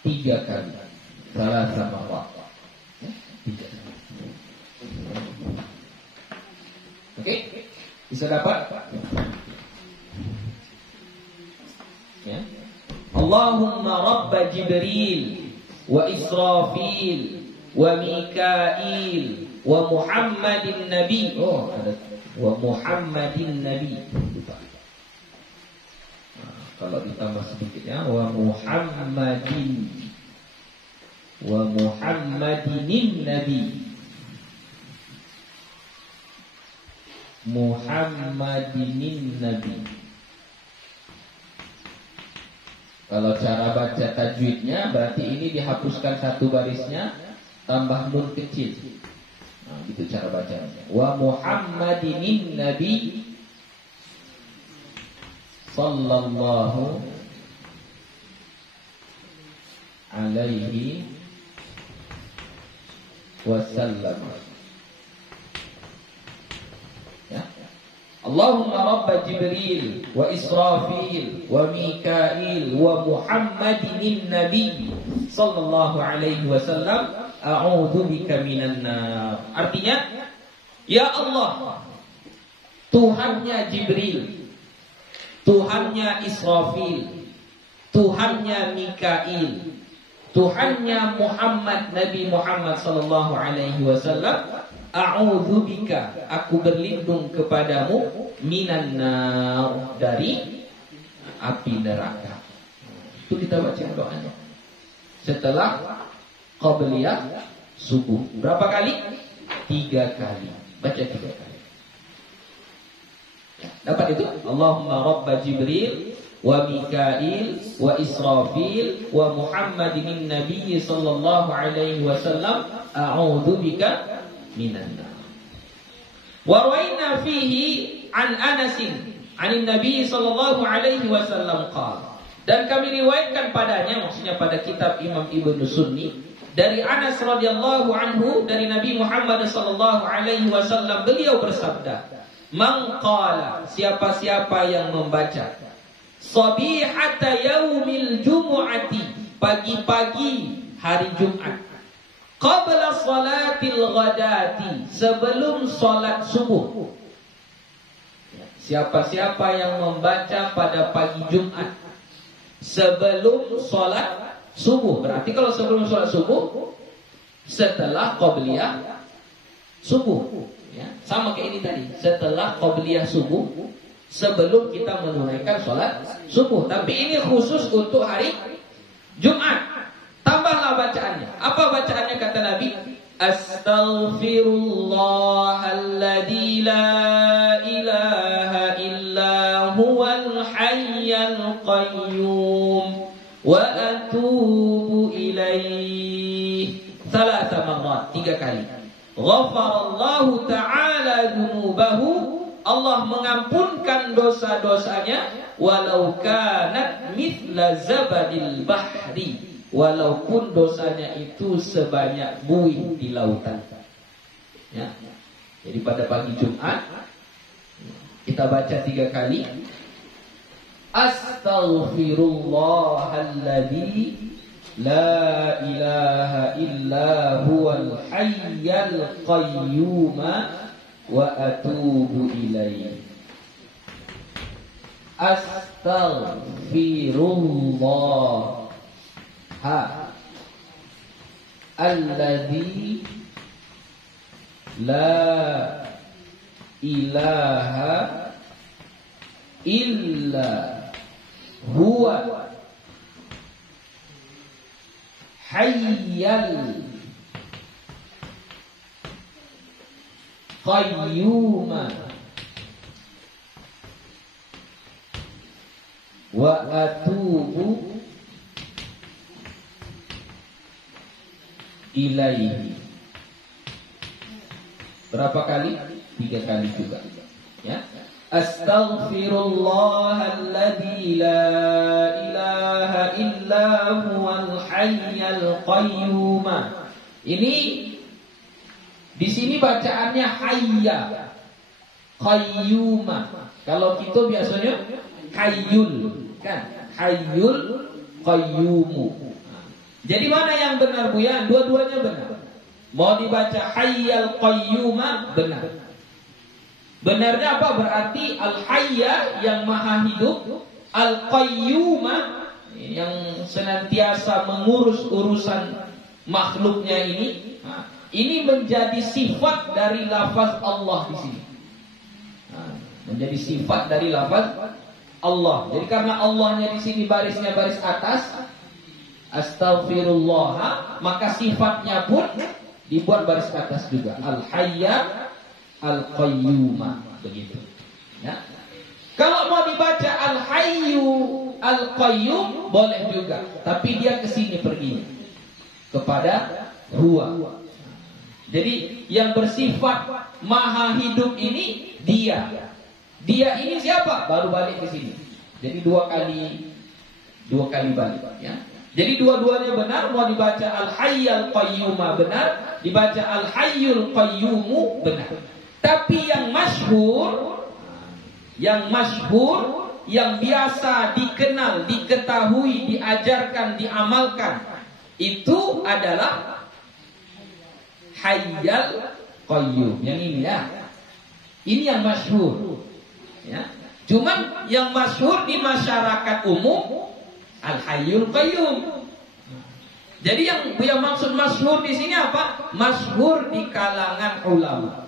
3 kali. Salah sama waktu. 3 kali. Bisa dapat? Ya. Allahumma Rabba Jibril wa Israfil wa Mikail wa Muhammadin Nabi. Oh, ada wa Muhammadin Nabi. Nah, kalau ditambah sedikitnya wa Muhammadinin Nabi. Muhammadinin Nabi. Kalau cara baca tajwidnya berarti ini dihapuskan satu barisnya, tambah nun kecil. Nah, gitu cara bacanya. Wa Muhammadinin Nabi sallallahu alaihi wasallam. Ya. Allahumma Rabb Jibril wa Israfil wa Mikail wa Muhammadinin Nabi sallallahu alaihi wasallam, a'udzu bika minan nar. Artinya, ya Allah, Tuhannya Jibril, Tuhannya Israfil, Tuhannya Mikail, Tuhannya Muhammad, Nabi Muhammad sallallahu alaihi wasallam, a'udzu bika, aku berlindung kepadamu, minan nar, dari api neraka. Itu kita baca doanya setelah qabliyah subuh. Berapa kali? 3 kali. Baca 3 kali. Dapat itu? Allahumma Rabb Jibril wa Mikail wa Israfil wa Muhammadin Nabi sallallahu alaihi wasallam, a'udzu bika minan nar. Wa rawaina fihi an Anas an Nabi sallallahu alaihi wasallam qala. Dan kami riwayatkan padanya, maksudnya pada kitab Imam Ibnu Sunni, dari Anas radhiyallahu anhu, dari Nabi Muhammad sallallahu alaihi wasallam, beliau bersabda, "Man qala," siapa-siapa yang membaca sabihata yaumil jumu'ati, pagi-pagi hari Jumat, qabla salatil ghadati, sebelum salat subuh. Siapa-siapa yang membaca pada pagi Jumat sebelum salat subuh, berarti kalau sebelum salat subuh, setelah qabliyah subuh, ya, sama kayak ini tadi, setelah qabliyah subuh, sebelum kita menunaikan salat subuh. Tapi ini khusus untuk hari Jumat. Tambahlah bacaannya. Apa bacaannya kata Nabi? Astaghfirullahalladzi la ilaha illa huwal hayyul qayyum wa atubu ilaihi 3 marrat, 3 kali. Ghafarallahu ta'ala dzunubahu, Allah mengampunkan dosa-dosanya, walau kanat mithla zabadil bahri, walaupun dosanya itu sebanyak buih di lautan. Ya. Jadi pada pagi Jumat kita baca 3 kali. Astaghfirullahalladzi la ilaha illa huwal hayyul qayyum wa atubu ilaihi. Astaghfirullah alladzi la ilaha illa huwa hayyul qayyum wa atubu ilaihi. Berapa kali? 3 kali juga. Ya. Astaghfirullahalladzi la ilaha illa huwal hayyul qayyum. Ini di sini bacaannya hayya qayyum. Kalau kita biasanya hayyul, kan? Hayyul qayyum. Jadi mana yang benar, Buya? Dua-duanya benar. Mau dibaca hayyul qayyum benar. Benarnya apa? Berarti Al-Hayya yang maha hidup, Al-Qayyuma yang senantiasa mengurus urusan makhluknya ini. Ini menjadi sifat dari lafaz Allah di sini. Menjadi sifat dari lafaz Allah. Jadi karena Allahnya di sini barisnya baris atas, Astaghfirullah, maka sifatnya pun dibuat baris atas juga. Al-Hayya Al-Qayyuma, begitu. Ya. Kalau mau dibaca Al-Hayyu Al-Qayyum boleh juga, tapi dia ke sini pergi kepada Huwa. Jadi yang bersifat maha hidup ini dia. Dia ini siapa? Baru balik ke sini. Jadi dua kali balik, ya. Jadi dua-duanya benar, mau dibaca Al-Hayy Al-Qayyuma benar, dibaca Al-Hayyul Qayyumu benar. Tapi yang masyhur, yang biasa dikenal, diketahui, diajarkan, diamalkan, itu adalah Hayyal Qayyum. Yang ini ya. Ini yang masyhur. Ya. Cuman yang masyhur di masyarakat umum Al-Hayyul Qayyum. Jadi yang maksud masyhur di sini apa? Masyhur di kalangan ulama.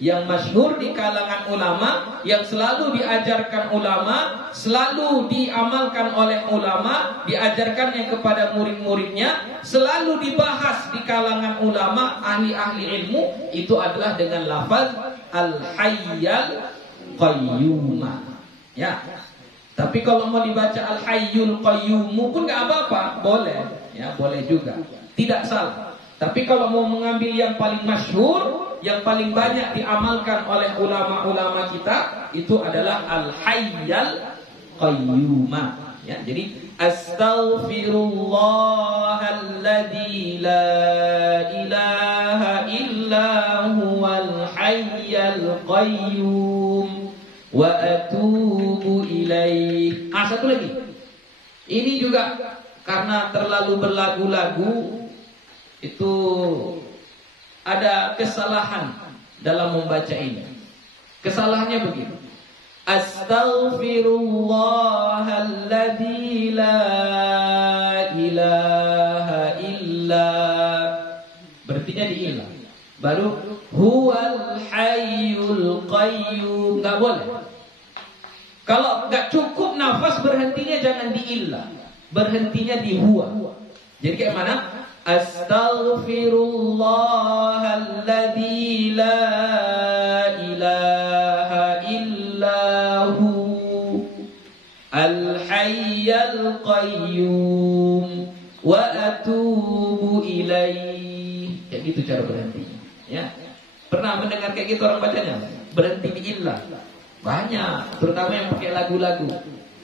Yang masyhur di kalangan ulama, yang selalu diajarkan ulama, selalu diamalkan oleh ulama, diajarkannya kepada murid-muridnya, selalu dibahas di kalangan ulama, ahli-ahli ilmu, itu adalah dengan lafaz Al-Hayyal Qayyuma. Ya. Tapi kalau mau dibaca Al-Hayyul Qayyumu pun nggak apa-apa, boleh, ya, boleh juga, tidak salah. Tapi kalau mau mengambil yang paling masyhur, yang paling banyak diamalkan oleh ulama-ulama kita, itu adalah Al-Hayyal Qayyuma. Ya, jadi Astaghfirullahalladzi la ilaha illa huwal hayyal qayyum wa atubu ilaih. Satu lagi. Ini juga karena terlalu berlagu-lagu, itu ada kesalahan dalam membaca ini. Kesalahannya begini. Astaghfirullahalladzi la ilaha illa, berartinya diilah. Baru huwal hayyul qayyum, enggak boleh. Kalau enggak cukup nafas, berhentinya jangan diilah, berhentinya di huwa. Jadi kayak mana? Astaghfirullahalladzi la ilaha illahu al-hayyal qayyum wa atubu ilaih. Kayak gitu cara berhentinya, ya. Pernah mendengar kayak gitu orang bacanya? Berhenti di illah. Banyak, terutama yang pakai lagu-lagu.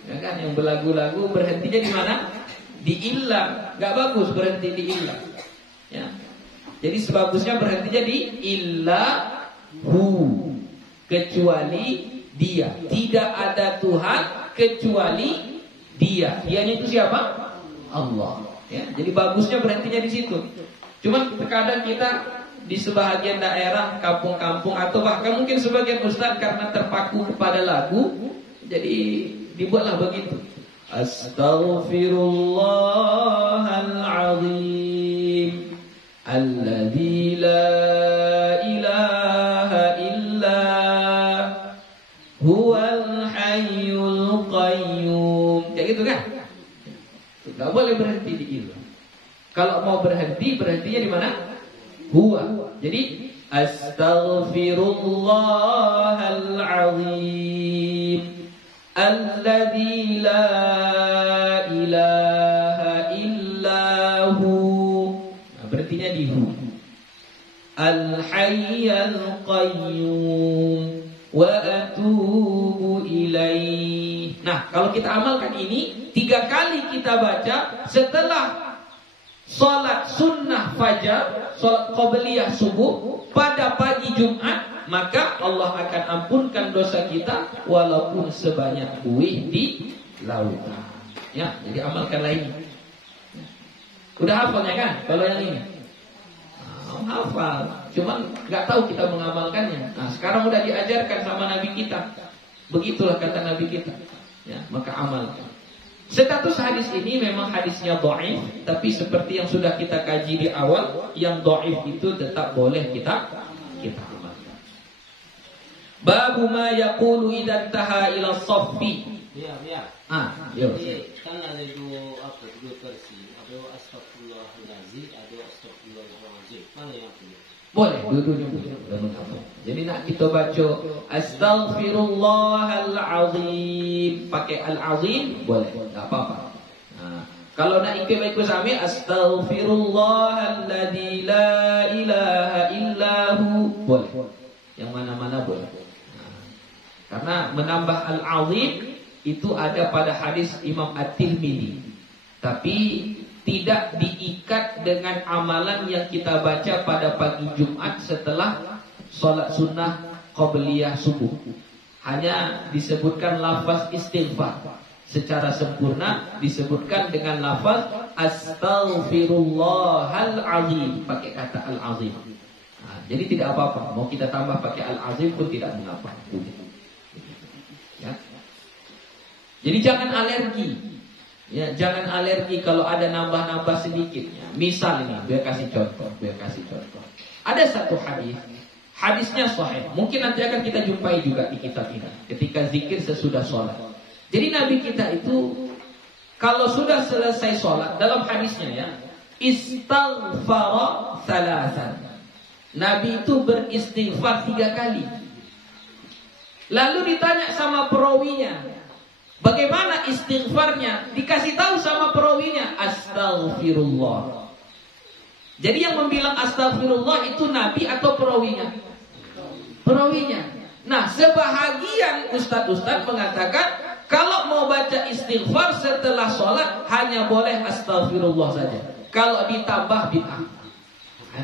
Ya kan, yang berlagu-lagu berhentinya di mana? Di illah. Enggak bagus berhenti di illah. Ya. Jadi sebagusnya berhentinya di illahu, kecuali dia. Tidak ada Tuhan kecuali dia. Dianya itu siapa? Allah. Ya. Jadi bagusnya berhentinya di situ. Cuman terkadang kita di sebahagian daerah, kampung-kampung, atau bahkan mungkin sebagian ustaz karena terpaku kepada lagu, jadi dibuatlah begitu. Astaghfirullahalazim alladzi la ilaha illa huwal hayyul qayyum. Kayak gitu kan? Enggak boleh berhenti di ilmu. Kalau mau berhenti, berhentinya di mana? Huwa. Jadi astaghfirullahalazim alladzi la ilaha illahu. Nah, berartinya di hu. Al-hayyal qayyum wa atubu ilaih. Nah, kalau kita amalkan ini 3 kali kita baca setelah salat sunnah fajar, salat qabliyah subuh pada pagi Jumat, maka Allah akan ampunkan dosa kita walaupun sebanyak buih di lautan. Ya, jadi amalkanlah ini. Udah hafalnya kan? Kalau yang ini hafal. Cuman nggak tahu kita mengamalkannya. Nah, sekarang udah diajarkan sama Nabi kita. Begitulah kata Nabi kita. Ya, maka amalkan. Status hadis ini memang hadisnya dhaif, tapi seperti yang sudah kita kaji di awal, yang dhaif itu tetap boleh kita amalkan. Babu ma yaqulu idza taha ila saffi. Ya. Ya. Jadi kan ada dua versi. Ada astagfirullahalazim, ada astagfirullahalazim. Mana yang pilih? Boleh, dua-duanya boleh. Jadi nak kita baca astaghfirullahalazim pakai al-azim boleh, tak apa-apa. Kalau nak ikut sami astaghfirullahalladzi la ilaha illahu boleh. Yang mana-mana boleh. Karena menambah al-azim itu ada pada hadis Imam At-Tirmidzi. Tapi tidak diikat dengan amalan yang kita baca pada pagi Jumat setelah sholat sunnah qabliyah subuh. Hanya disebutkan lafaz istighfar secara sempurna, disebutkan dengan lafaz astaghfirullahalazim pakai kata al-azim. Jadi tidak apa-apa, mau kita tambah pakai al-azim pun tidak mengapa. Ya. Jadi jangan alergi. Ya, jangan alergi kalau ada nambah-nambah sedikit. Ya, misal ini, biar kasih contoh. Ada satu hadis, hadisnya sahih. Mungkin nanti akan kita jumpai juga di kitab ini. Ketika zikir sesudah sholat. Jadi Nabi kita itu kalau sudah selesai sholat, dalam hadisnya ya, istaghfara salasan. Nabi itu beristighfar 3 kali. Lalu ditanya sama perawinya, bagaimana istighfarnya? Dikasih tahu sama perawinya, astaghfirullah. Jadi yang membilang astaghfirullah itu Nabi atau perawinya? Perawinya. Nah, sebahagian ustaz-ustaz mengatakan kalau mau baca istighfar setelah sholat hanya boleh astaghfirullah saja. Kalau ditambah bid'ah,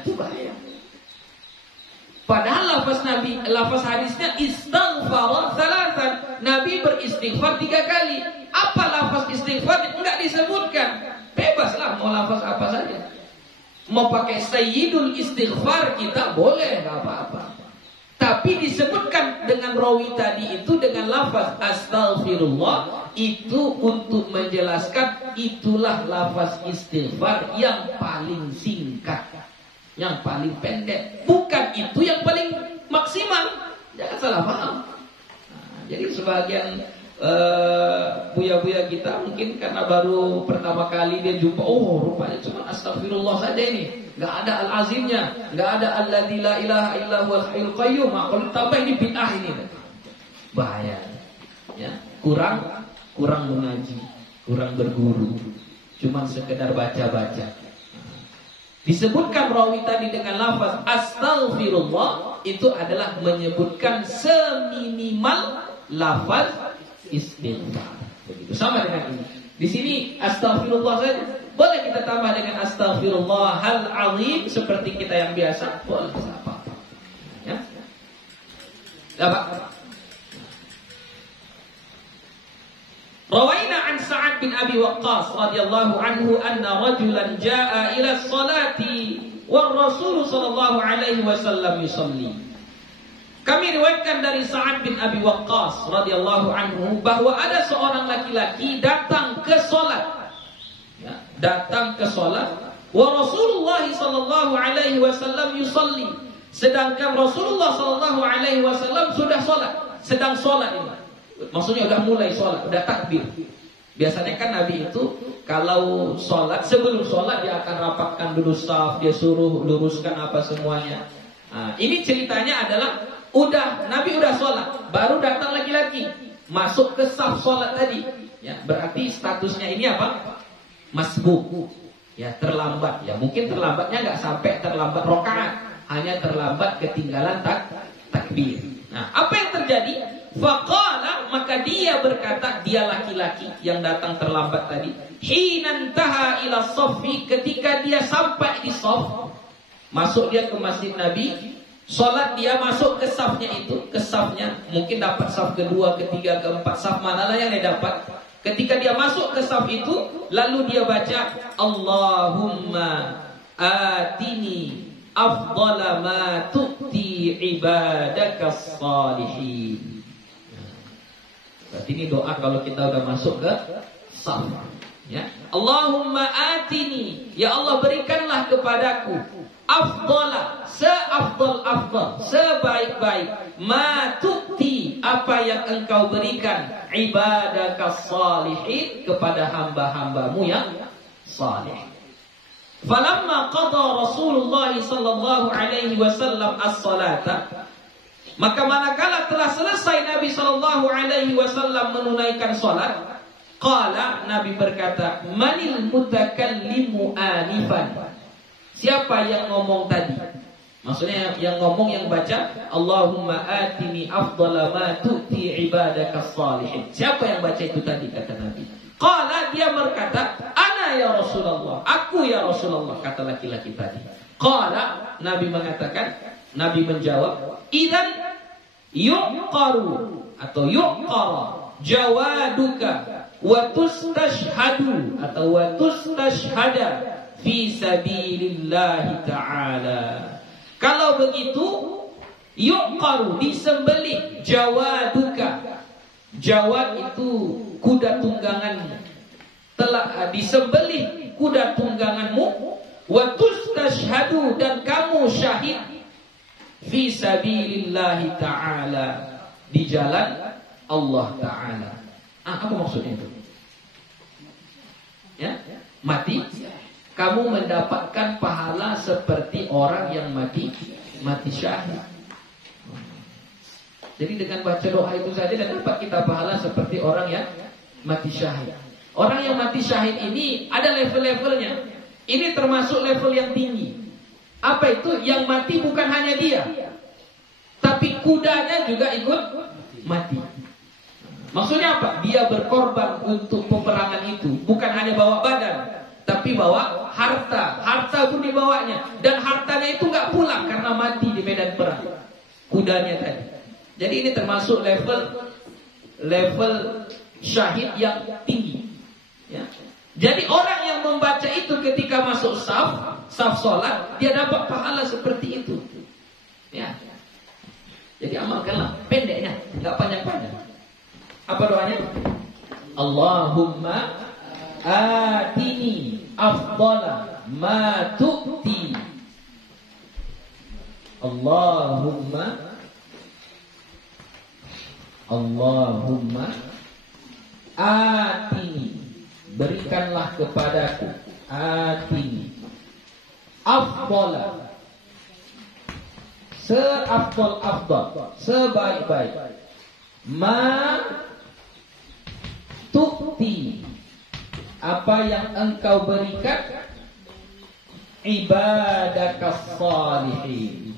itu bahaya. Padahal lafaz hadisnya istaghfara salatan. Nabi beristighfar 3 kali. Apa lafaz istighfar? Enggak disebutkan. Bebaslah mau lafaz apa saja. Mau pakai sayyidul istighfar kita boleh, enggak apa-apa. Tapi disebutkan dengan rawi tadi itu dengan lafaz astaghfirullah itu untuk menjelaskan itulah lafaz istighfar yang paling singkat, yang paling pendek, bukan itu yang paling maksimal. Jangan salah paham. Jadi sebagian buya-buya kita mungkin karena baru pertama kali dia jumpa, oh rupanya cuma astagfirullah saja ini, nggak ada al-azimnya, nggak ada alladzi la ilaha illa huwal hayyul qayyum. Kalau tambah ini bid'ah ini, bahaya. Ya, kurang mengaji, kurang berguru, cuma sekedar baca-baca. Disebutkan rawi tadi dengan lafaz astaghfirullah itu adalah menyebutkan seminimal lafaz istighfar. Begitu sama dengan ini. Di sini astaghfirullah saja. Boleh kita tambah dengan astaghfirullahal azim seperti kita yang biasa. Boleh apa? Ya. Apa? Rawaina an Sa'ad bin Abi Waqqas radhiyallahu anhu anna rajulan jaa'a ila sholati war Rasul sallallahu alaihi wasallam yusalli. Kami riwayatkan dari Sa'ad bin Abi Waqqas radhiyallahu anhu bahwa ada seorang laki-laki datang ke salat. Ya, datang ke salat wa Rasulullah sallallahu alaihi wasallam yusalli. Sedangkan Rasulullah sallallahu alaihi wasallam sudah salat, sedang salat ini. Maksudnya udah mulai sholat, udah takbir. Biasanya kan Nabi itu kalau sholat, sebelum sholat dia akan rapatkan dulu saf, dia suruh luruskan apa semuanya. Nah, ini ceritanya adalah Nabi udah sholat, baru datang laki-laki masuk ke saf sholat tadi. Ya, berarti statusnya ini apa? Masbuk. Ya, terlambat. Ya, mungkin terlambatnya nggak sampai terlambat rakaat, hanya terlambat ketinggalan takbir. Nah, apa yang terjadi? Faqala, maka dia berkata, dia laki-laki yang datang terlambat tadi, hinantaha ila saffi, ketika dia sampai di saf, masuk dia ke masjid Nabi, sholat dia masuk ke safnya itu, ke safnya, mungkin dapat saf kedua, ketiga, keempat, saf manalah yang dia dapat. Ketika dia masuk ke saf itu, lalu dia baca Allahumma atini afdhala ma tu'ti ibadakas salihin. Berarti ini doa kalau kita udah masuk ke saf. Ya. Allahumma atini, ya Allah berikanlah kepadaku afdhala, seafdal-afdal, sebaik-baik, ma tu'ti, apa yang engkau berikan, ibadakas salihin, kepada hamba-hambamu yang salih. Falamma qada Rasulullah sallallahu alaihi wasallam as-salata, maka manakala telah selesai Nabi sallallahu alaihi wasallam menunaikan salat, qala, Nabi berkata, manil mutakallimu anifan, siapa yang ngomong tadi? Maksudnya yang ngomong, yang baca Allahumma atini afdhala ma tu'ti ibadakas salihin. Siapa yang baca itu tadi, kata Nabi? Qala, dia berkata, ana ya Rasulullah, aku ya Rasulullah, kata laki-laki tadi. Qala, Nabi mengatakan, Nabi menjawab, idzan yuqaru atau yuqara jawaduka wa tustashhadu atau wa tustashhada fi sabilillah ta'ala. Kalau begitu, yuqaru, disembelih, jawaduka. Jawad itu kuda tungganganmu. Telah disembelih kuda tungganganmu. Wa tustashhadu, dan kamu syahid, fi sabilillah ta'ala, di jalan Allah Ta'ala. Apa maksudnya itu? Ya, mati, kamu mendapatkan pahala seperti orang yang mati syahid. Jadi dengan baca doa itu saja dan dapat kita pahala seperti orang yang mati syahid. Orang yang mati syahid ini ada level-levelnya. Ini termasuk level yang tinggi. Apa itu? Yang mati bukan hanya dia, tapi kudanya juga ikut mati. Maksudnya apa? Dia berkorban untuk peperangan itu. Bukan hanya bawa badan, tapi bawa harta. Harta pun dibawanya. Dan hartanya itu gak pulang karena mati di medan perang. Kudanya tadi. Jadi ini termasuk level syahid yang tinggi. Ya. Jadi orang yang membaca itu ketika masuk saf solat, dia dapat pahala seperti itu. Ya. Jadi amalkanlah, pendeknya, gak panjang-panjang. Apa doanya? Allahumma atini afdhala ma tu'ti. Allahumma atini, berikanlah kepadaku, atini afdhala, seafdal-afdal, sebaik-baik, ma tu'ti, apa yang engkau berikan, ibadakas salihin,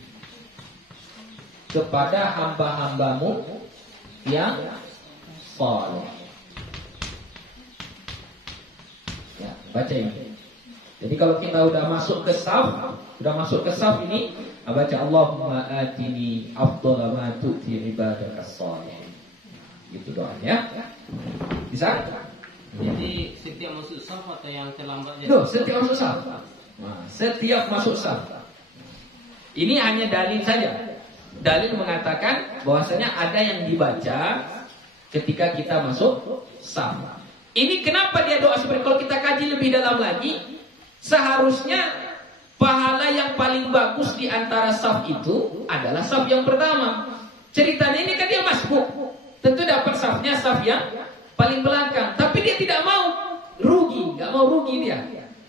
kepada hamba-hambamu yang saleh. Ya, baca ini. Jadi kalau kita udah masuk ke saf ini, baca Allahumma atini afdhala ma tu'ti ibadakas salihin. Gitu doanya. Bisa? Jadi setiap masuk saf atau yang terlambat? Setiap masuk saf. Setiap masuk saf. Ini hanya dalil saja. Dalil mengatakan bahwasanya ada yang dibaca ketika kita masuk saf. Ini kenapa dia doa seperti, kalau kita kaji lebih dalam lagi, seharusnya pahala yang paling bagus di antara saf itu adalah saf yang pertama. Ceritanya ini kan dia masbuk, tentu dapat safnya saf yang paling belakang. Tapi dia tidak mau rugi, nggak mau rugi dia.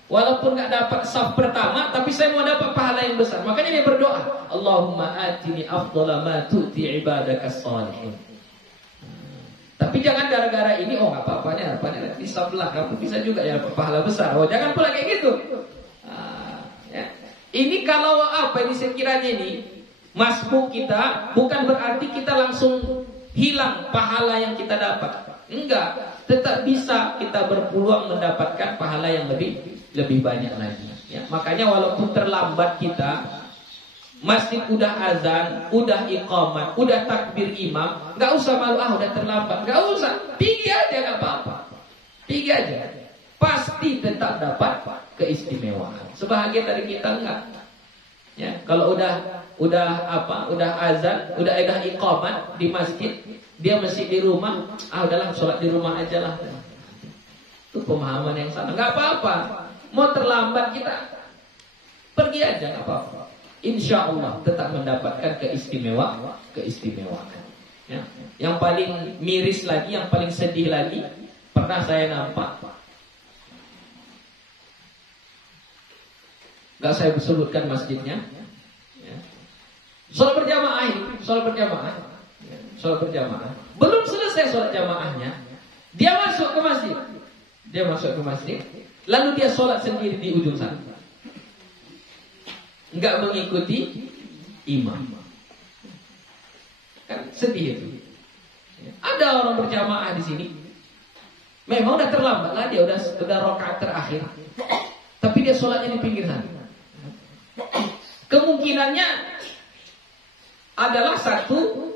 Walaupun nggak dapat saf pertama, tapi saya mau dapat pahala yang besar. Makanya dia berdoa, Allahumma atini afdhala ma tu'ti ibadakas salihin. Tapi jangan gara-gara ini, oh nggak apa-apanya, di saf belakang bisa juga ya pahala besar. Oh jangan pula kayak gitu. Ya. Ini kalau apa ini sekiranya ini masbuk kita, bukan berarti kita langsung hilang pahala yang kita dapat. Enggak, tetap bisa kita berpeluang mendapatkan pahala yang lebih banyak lagi. Ya, makanya walaupun terlambat kita, masjid udah azan, udah iqamat, udah takbir imam, nggak usah malu, udah terlambat, nggak usah, pergi aja, nggak apa-apa, pergi aja, pasti tetap dapat keistimewaan. Sebahagian dari kita enggak. Ya, kalau udah azan, udah iqamat di masjid, dia masih di rumah, udahlah sholat di rumah aja lah. Itu pemahaman yang salah. Nggak apa-apa. Mau terlambat kita pergi aja, nggak apa-apa. Insya Allah tetap mendapatkan keistimewaan. Ya. Yang paling miris lagi, yang paling sedih lagi, pernah saya nampak. Nggak saya sebutkan masjidnya. Ya. Sholat berjamaah. Belum selesai sholat jamaahnya, dia masuk ke masjid. Lalu dia sholat sendiri di ujung sana, nggak mengikuti imam. Kan sedih itu. Ada orang berjamaah di sini, memang udah terlambat lah, dia udah rakaat terakhir, tapi dia sholatnya di pinggir sana. Kemungkinannya adalah satu,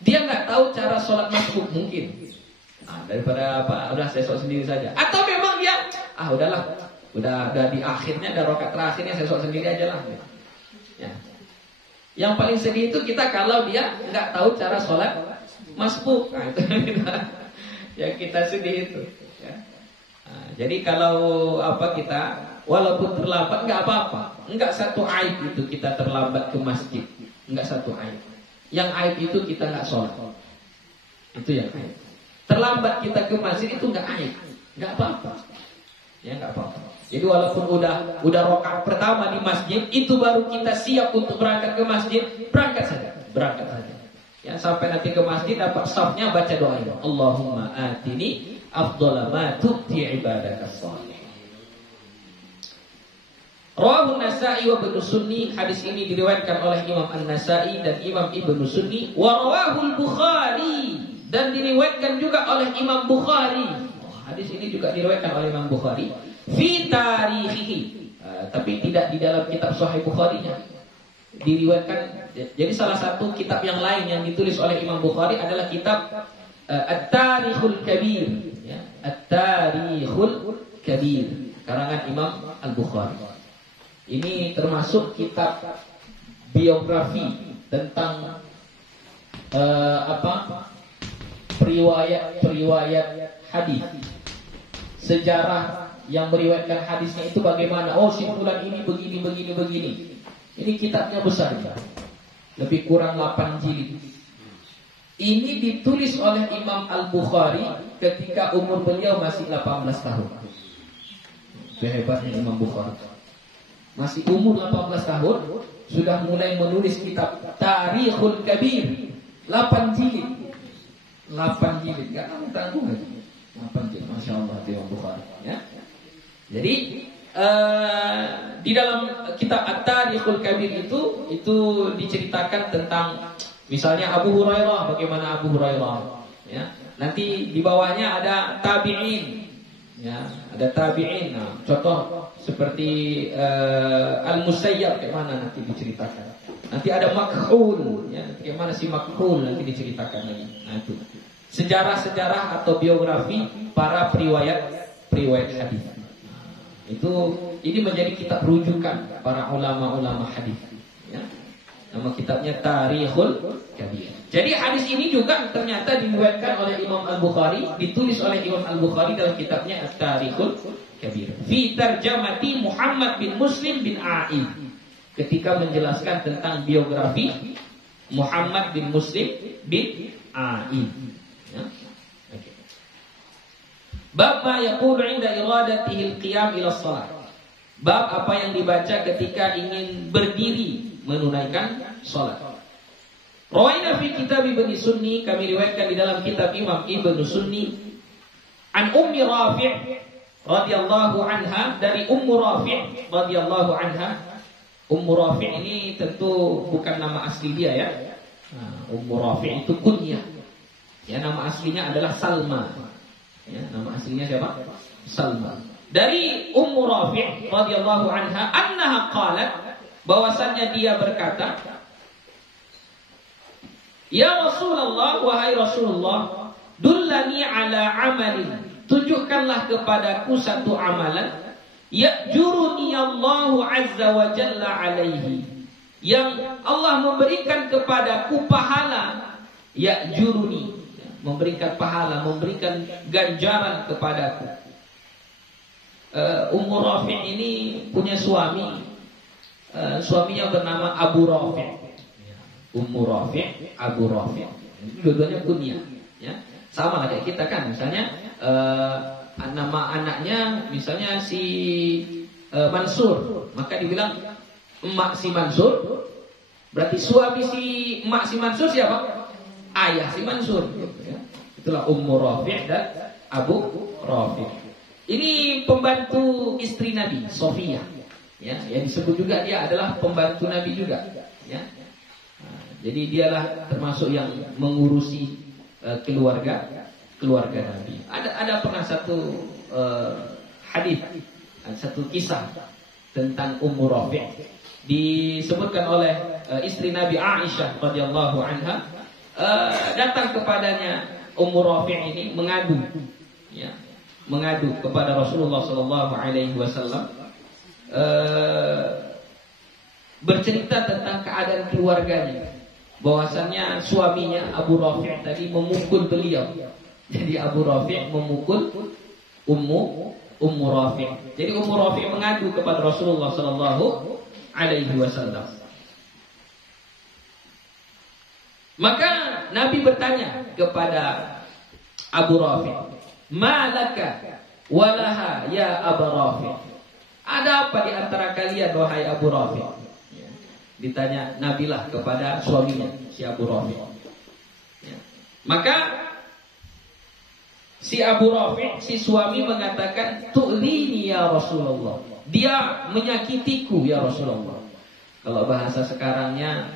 dia nggak tahu cara sholat masbuk mungkin. Daripada udah saya sholat sendiri saja. Atau memang dia, udah di akhirnya, ada rakaat terakhirnya, saya sholat sendiri aja lah. Ya. Yang paling sedih itu kita kalau dia nggak tahu cara sholat masbuk. Itu yang kita sedih itu. Ya. Jadi kalau kita walaupun terlambat nggak apa-apa, nggak satu aib itu kita terlambat ke masjid, nggak satu aib. Yang aib itu kita nggak sholat, itu yang aib. Terlambat kita ke masjid itu nggak aib, nggak apa-apa, ya nggak apa-apa. Jadi walaupun udah rakaat pertama di masjid, itu baru kita siap untuk berangkat ke masjid, berangkat saja. Ya, sampai nanti ke masjid dapat safnya, baca doa ini, Allahumma atini afdhala ma tu'ti ibadakas shalih. Rawahu An-Nasa'i wa Ibnu Sunni. Hadis ini diriwayatkan oleh Imam An-Nasa'i dan Imam Ibnu Sunni. Wa rawahu Al-Bukhari, dan diriwayatkan juga oleh Imam Bukhari. Hadis ini juga diriwayatkan oleh Imam Bukhari fi tarikhihi, tapi tidak di dalam kitab Sahih Bukhari-nya. Diriwayatkan. Jadi salah satu kitab yang lain yang ditulis oleh Imam Bukhari adalah kitab At-Tarikhul Kabir, ya. At-Tarikhul Kabir karangan Imam Al-Bukhari. Ini termasuk kitab biografi tentang periwayat hadis. Sejarah yang meriwayatkan hadisnya itu bagaimana? Si fulan ini begini. Ini kitabnya besar ya. Lebih kurang 8 jilid. Ini ditulis oleh Imam Al-Bukhari ketika umur beliau masih 18 tahun. Hebatnya Imam Bukhari. Masih umur 18 tahun sudah mulai menulis kitab Tarikhul Kabir, 8 jilid. 8 jilid, enggak tanggung aja. 8 jilid, Masya Allah, Imam Bukhari, ya. Jadi di dalam kitab At-Tarikhul Kabir itu diceritakan tentang misalnya Abu Hurairah, bagaimana Abu Hurairah, ya. Nanti di bawahnya ada tabi'in, ya, ada tabi'in. Nah, contoh seperti Al-Musayyab, kayak mana nanti diceritakan. Nanti ada Makhul, ya, kayak mana si Makhul nanti diceritakan lagi. Nah, itu sejarah-sejarah atau biografi para periwayat hadis. Ini menjadi kitab rujukan para ulama-ulama hadis, ya. Nama kitabnya Tarikhul Kabir. Jadi hadis ini juga ternyata diriwayatkan oleh Imam Al-Bukhari, ditulis oleh Imam Al-Bukhari dalam kitabnya At-Tarikhul Kabir. Fi tarjamati Muhammad bin Muslim bin A'id. Ketika menjelaskan tentang biografi Muhammad bin Muslim bin A'id. Ya. Okay. Bab ma yaqulu 'inda iradatihi al-qiyam ila shalah. Bab apa yang dibaca ketika ingin berdiri menunaikan salat. Rawaina fi kitab Ibnu Sunni, kami riwayatkan di dalam kitab Imam Ibnu Sunni, an Ummi Rafi' radhiyallahu anha, dari Ummu Rafi' radhiyallahu anha. Ummu Rafi' ini tentu bukan nama asli dia, ya. Ummu Rafi' itu kunyah. Ya, nama aslinya adalah Salma. Ya, nama aslinya siapa? Salma. Dari Ummu Rafi' radhiyallahu anha, annaha qalat, bahwasannya dia berkata, ya Rasulullah, wahai Rasulullah, dullani ala amalin, tunjukkanlah kepadaku satu amalan, ya'juruni Allahu azza wa jalla alaihi, yang Allah memberikan kepadaku pahala, ya'juruni, memberikan pahala, memberikan ganjaran kepadaku. Ummu Rafi' ini punya suami, suaminya bernama Abu Rafi'. Ummu Rafi', Abu Rafi'. Dua-duanya kunyah, ya. Sama lah kayak kita kan, misalnya nama anaknya misalnya si Mansur, maka dibilang emak si Mansur. Berarti suami si emak si Mansur siapa? Ayah si Mansur. Itulah Ummu Rafi' dan Abu Rafi'. Ini pembantu istri Nabi, Sofia. Ya, yang disebut juga dia adalah pembantu Nabi juga. Ya. Jadi dialah termasuk yang mengurusi keluarga Nabi. Ada pernah satu hadis, satu kisah tentang Ummu Rafi'. Disebutkan oleh istri Nabi Aisyah radhiyallahu anha, datang kepadanya Ummu Rafi' ini mengadu, ya, mengadu kepada Rasulullah sallallahu alaihi wasallam, bercerita tentang keadaan keluarganya, bahwasannya suaminya Abu Rafi' tadi memukul beliau. Jadi Abu Rafi' memukul Ummu Rafi'. Jadi Ummu Rafi' mengadu kepada Rasulullah sallallahu alaihi wasallam. Maka Nabi bertanya kepada Abu Rafi', "Malaka walaha ya Abu Rafi'?" Ada apa di antara kalian wahai Abu Rafi'? Ya. Ditanya Nabilah kepada suaminya si Abu Rafi'. Ya. Maka si Abu Rafi', si suami mengatakan, "Tu'lini ya Rasulullah." Dia menyakitiku ya Rasulullah. Kalau bahasa sekarangnya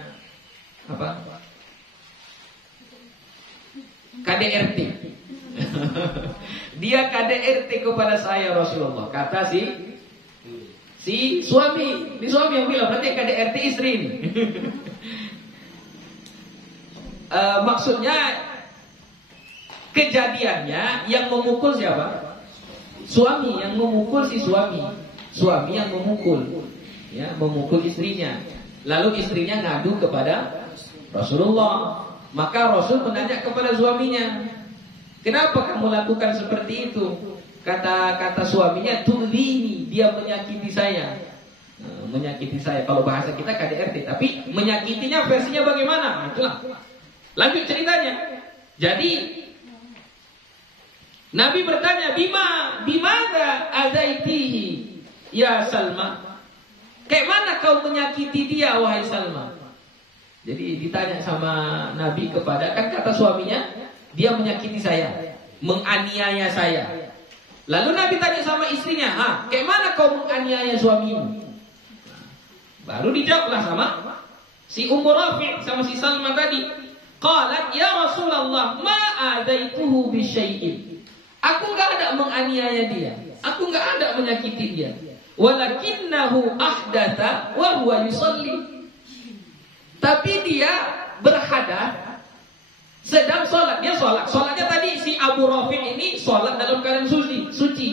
apa? KDRT. Dia KDRT kepada saya Rasulullah. Kata si suami. Ini suami yang bilang, berarti KDRT istri ini. Maksudnya kejadiannya yang memukul siapa? Suami yang memukul si suami. Suami yang memukul, ya, memukul istrinya. Lalu istrinya ngadu kepada Rasulullah. Maka Rasul menanya kepada suaminya, "Kenapa kamu lakukan seperti itu?" Kata suaminya, "Tu'lini," dia menyakiti saya. Menyakiti saya. Kalau bahasa kita KDRT, tapi menyakitinya versinya bagaimana? Itulah. Lanjut ceritanya. Jadi Nabi bertanya, "Bimada azaitihi ya Salma?" Kayak mana kau menyakiti dia wahai Salma? Jadi ditanya sama Nabi kepada, kan kata suaminya, dia menyakiti saya, menganiaya saya. Lalu Nabi tanya sama istrinya, kayak mana kau menganiaya suamimu? Baru dijawablah sama si Ummu Rafi' sama si Salma tadi. Qalat ya Rasulullah ma adaituhu bisyai'in. Aku enggak ada menganiaya dia. Aku enggak ada menyakiti dia. Walakinnahu ahdatha wa huwa yusalli. Tapi dia berhadas sedang sholat. Dia sholat. Sholatnya tadi si Abu Rafi' ini sholat dalam keadaan suci.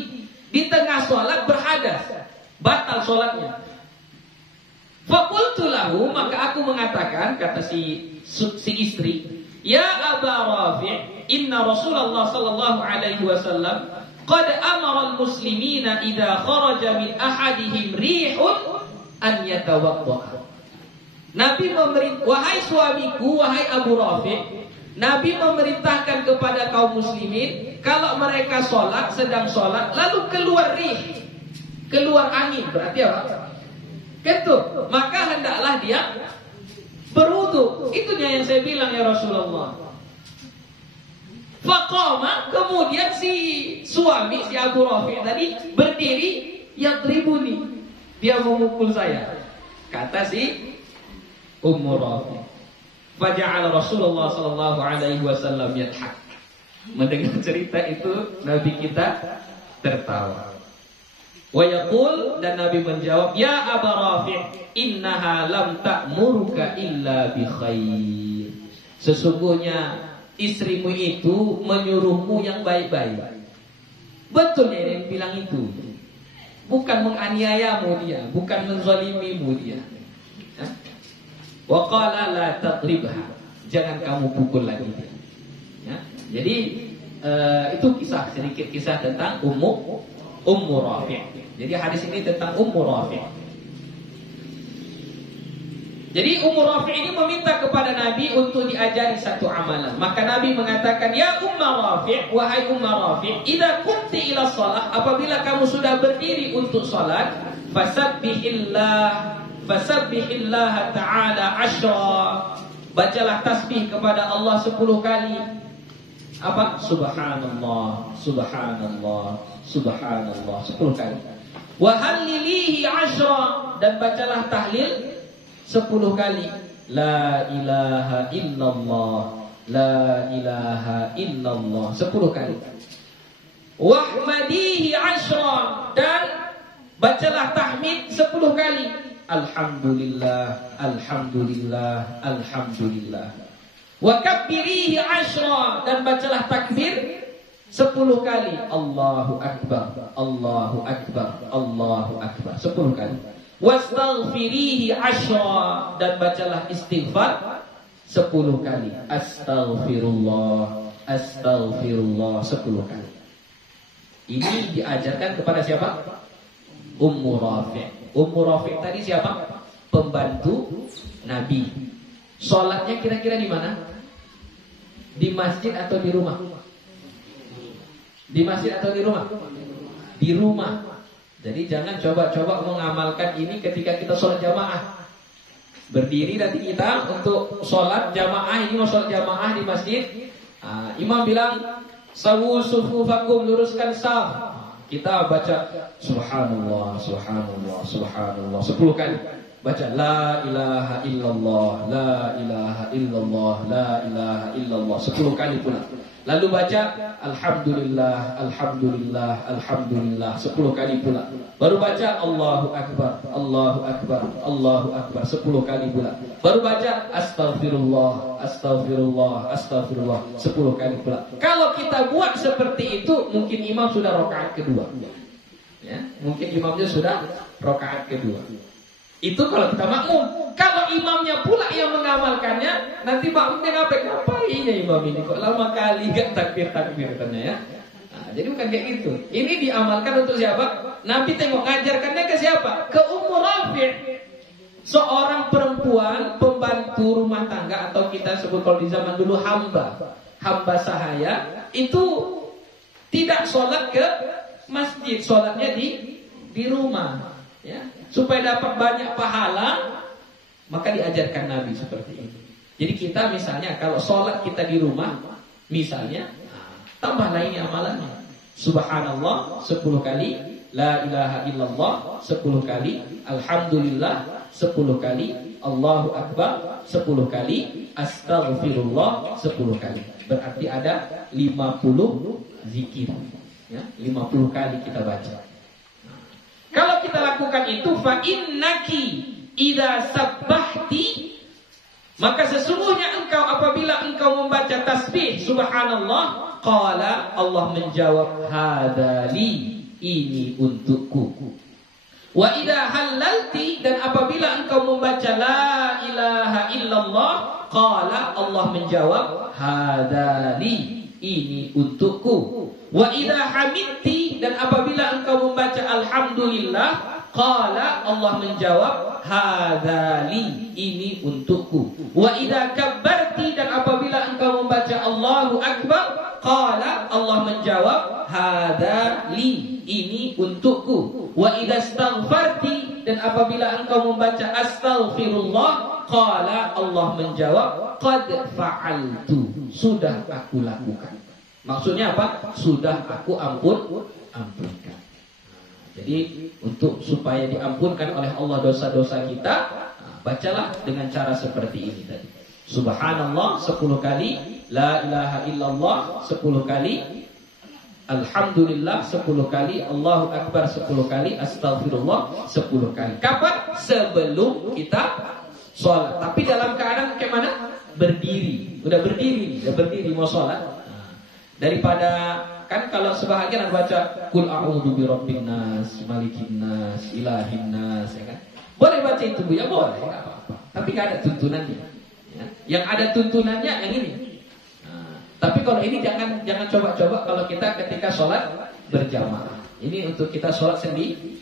Di tengah sholat berhadas, batal sholatnya. Faqultu lahu, maka aku mengatakan, kata si istri, ya Abu Rafi', inna Rasulullah sallallahu alaihi wasallam qad amara al-muslimina idza kharaja min ahadihim rihun an yatawadda. Nabi memerintah, wahai suamiku, wahai Abu Rafi', Nabi memerintahkan kepada kaum muslimin, kalau mereka sholat, sedang sholat, lalu keluar rih, keluar angin, berarti apa? Ketuk, maka hendaklah dia berwudu. Itunya yang saya bilang ya Rasulullah. Faqama, kemudian si suami, si Abu Rafi' tadi berdiri, yadribuni, dia memukul saya. Kata si Ummu Rafi'. Faja'ala Rasulullah sallallahu alaihi wasallam yadhak. Mendengar cerita itu Nabi kita tertawa. Wa yaqul, dan Nabi menjawab, ya Abu Rafi', innaha lam ta'muruka illa bi khair. Sesungguhnya istrimu itu menyuruhmu yang baik-baik. Betul ya yang bilang itu. Bukan menganiayamu dia, bukan menzalimimu dia. Wa qala la tadribha. Jangan kamu pukul lagi dia. Ya. Jadi itu sedikit kisah tentang Ummu Rafi'. Jadi hadis ini tentang Ummu Rafi'. Jadi Ummu Rafi' ini meminta kepada Nabi untuk diajari satu amalan. Maka Nabi mengatakan, "Ya Ummu Rafi', wahai Ummu Rafi', idza qumti ila shalah, apabila kamu sudah berdiri untuk salat, fasabbihillah ta'ala 10. Bacalah tasbih kepada Allah 10 kali. Apa? Subhanallah, subhanallah, subhanallah 10 kali. Wa hallilihi 10, dan bacalah tahlil 10 kali. La ilaha illallah, la ilaha illallah 10 kali. Wahmadihi 10, dan bacalah tahmid 10 kali. Alhamdulillah, alhamdulillah, alhamdulillah. Wa kabbirihi 10, dan bacalah takbir 10 kali. Allahu akbar, Allahu akbar, Allahu akbar 10 kali. Wastaghfirihi 10, dan bacalah istighfar 10 kali. Astaghfirullah, astaghfirullah 10 kali. Ini diajarkan kepada siapa? Ummu Rafi'. Ummu Rafi' tadi siapa? Pembantu Nabi. Sholatnya kira-kira di mana? Di masjid atau di rumah? Di masjid atau di rumah? Di rumah. Jadi jangan coba-coba mengamalkan ini ketika kita sholat jamaah. Berdiri nanti kita untuk sholat jamaah, ini mau sholat jamaah di masjid. Imam bilang, sawu sufufakum, luruskan saf. Kita baca subhanallah, subhanallah, subhanallah 10 kali. Baca la ilaha illallah, la ilaha illallah, la ilaha illallah 10 kali pula. Lalu baca alhamdulillah, alhamdulillah, alhamdulillah 10 kali pula. Baru baca Allahu akbar, Allahu akbar, Allahu akbar 10 kali pula. Baru baca astaghfirullah, astaghfirullah, astaghfirullah 10 kali pula. Kalau kita buat seperti itu, mungkin imam sudah rakaat kedua. Ya, mungkin imamnya sudah rakaat kedua. Itu kalau kita makmum. Kalau imamnya pula yang mengamalkannya, nanti makmumnya ngapain ya imam ini kok lama kali gak takbir-takbir katanya ya. Jadi bukan kayak gitu. Ini diamalkan untuk siapa? Nabi tengok ngajarkannya ke siapa? Ke Ummu Rafi'. Seorang perempuan pembantu rumah tangga, atau kita sebut kalau di zaman dulu hamba sahaya, itu tidak sholat ke masjid, sholatnya di rumah, ya, supaya dapat banyak pahala. Maka diajarkan Nabi seperti ini. Jadi kita misalnya kalau sholat kita di rumah, misalnya, tambahlah ini amalannya. Subhanallah 10 kali, la ilaha illallah 10 kali, alhamdulillah 10 kali, Allahu akbar 10 kali, astaghfirullah 10 kali. Berarti ada 50 zikir, ya, 50 kali kita baca. Kalau kita lakukan itu, fa innaki idza sabbahti, maka sesungguhnya engkau apabila engkau membaca tasbih subhanallah, qala, Allah menjawab, hadali, ini untukku. Wa idza halalti, dan apabila engkau membaca la ilaha illallah, qala, Allah menjawab, hadali, ini untukku. Wa idza hamidti, dan apabila engkau membaca alhamdulillah, qala, Allah menjawab, hadzali, ini untukku. Wa idza kabbarti, dan apabila engkau membaca Allahu akbar, qala, Allah menjawab, hadzali, ini untukku. Wa idza astaghfarti, dan apabila engkau membaca astaghfirullah, qala, Allah menjawab, qad fa'altu, sudah aku lakukan. Maksudnya apa? Sudah aku ampunkan. Jadi untuk supaya diampunkan oleh Allah dosa-dosa kita, bacalah dengan cara seperti ini tadi. Subhanallah 10 kali, la ilaha illallah 10 kali, alhamdulillah 10 kali, Allahu akbar 10 kali, astagfirullah 10 kali. Kapan? Sebelum kita sholat. Tapi dalam keadaan kayak mana? Berdiri. Udah berdiri mau sholat. Daripada kan kalau sebahagian baca kul a'udzu birabbin nas, malikin nas, ilahin nas, ya kan? Boleh baca itu Bu ya, boleh, enggak apa-apa. tapi nggak ada tuntunannya. Ya. Yang ada tuntunannya yang ini. Nah, tapi kalau ini jangan coba-coba kalau kita ketika sholat berjamaah. Ini untuk kita sholat sendiri.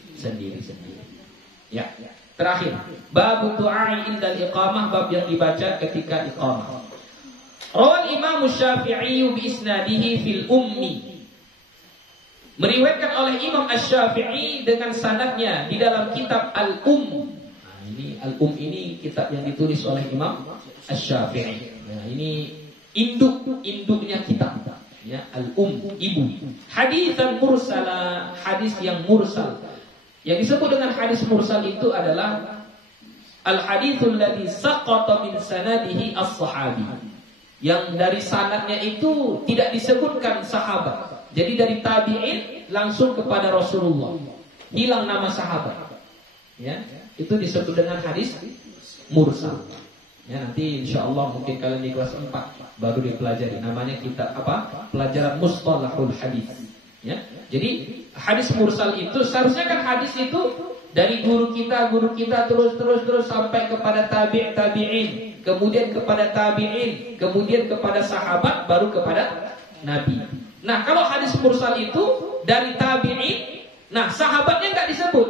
Ya. Terakhir, bab du'a indal iqamah, bab yang dibaca ketika iqamah. Rawal Imam Syafi'i bi isnadihi fil ummi. Meriwayatkan oleh Imam Asy-Syafi'i dengan sanadnya di dalam kitab Al-Um. Nah, ini Al-Um ini kitab yang ditulis oleh Imam Asy-Syafi'i. Nah, ini induknya kitab. Ya, Al-Um, ibu. Hadisan mursala, hadis yang mursal. Yang disebut dengan hadis mursal itu adalah al-haditsul ladzi saqata min sanadihi as-sahabi. Yang dari sanadnya itu tidak disebutkan sahabat. Jadi dari tabi'in langsung kepada Rasulullah. Hilang nama sahabat. Ya, itu disebut dengan hadis mursal. Ya, nanti insyaallah mungkin kalian di kelas 4 baru dipelajari. Namanya kitab apa? Pelajaran Mustalahul Hadis. Ya. Jadi hadis mursal itu seharusnya kan hadis itu dari guru kita terus sampai kepada tabi'in, kemudian kepada tabi'in, kemudian kepada sahabat, baru kepada nabi. Nah, kalau hadis mursal itu dari tabi'in, nah sahabatnya enggak disebut.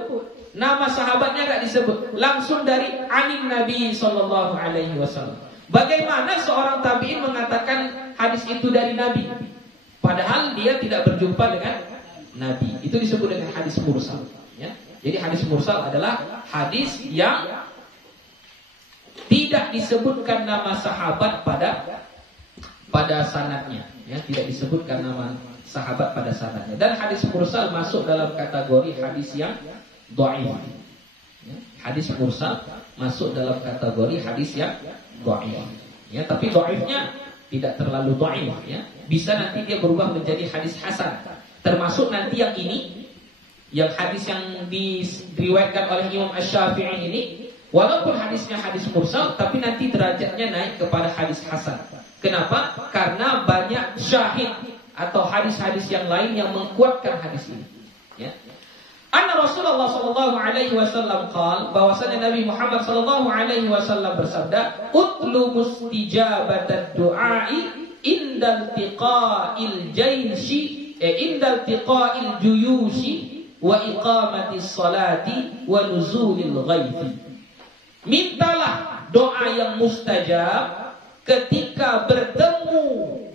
Nama sahabatnya enggak disebut, langsung dari anin Nabi sallallahu alaihi wasallam. Bagaimana seorang tabi'in mengatakan hadis itu dari Nabi padahal dia tidak berjumpa dengan Nabi? Itu disebut dengan hadis mursal, ya. Jadi hadis mursal adalah hadis yang tidak disebutkan nama sahabat pada sanadnya, ya, tidak disebutkan nama sahabat pada sanadnya. Dan hadis mursal masuk dalam kategori hadis yang dhaif. Ya, hadis mursal masuk dalam kategori hadis yang dhaif. Ya, tapi dhaifnya tidak terlalu dhaif, ya. Bisa nanti dia berubah menjadi hadis hasan. Termasuk nanti yang ini, yang hadis yang diriwayatkan oleh Imam Asy-Syafi'i ini, walaupun hadisnya hadis mursal, tapi nanti derajatnya naik kepada hadis hasan. Kenapa? Karena banyak syahid atau hadis-hadis yang lain yang menguatkan hadis ini. Ya. Anna Rasulullah sallallahu alaihi wasallam qaal, bahwasanya Nabi Muhammad sallallahu alaihi wasallam bersabda, "Utlu mustijabatad du'ai indal tiqa'il jayshi indal tiqa'il juyushi wa iqamatis salati wa nuzulil ghaithi." Mintalah doa yang mustajab ketika bertemu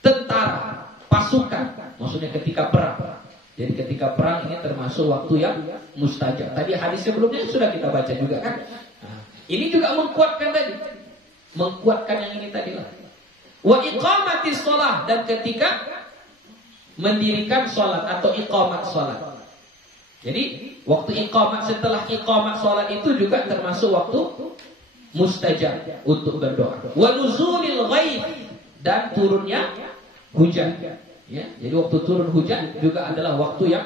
tentara, pasukan, maksudnya ketika perang. Jadi ketika perang ini termasuk waktu yang mustajab. Tadi hadis sebelumnya sudah kita baca juga kan. Nah, ini juga menguatkan tadi. Menguatkan yang ini tadi lah. Wa iqamatis shalah, dan ketika mendirikan salat atau iqamat salat. Jadi waktu iqamat, setelah iqamat salat itu juga termasuk waktu mustajab untuk berdoa. Wa nuzulil ghaib, dan turunnya hujan. Ya, jadi waktu turun hujan juga adalah waktu yang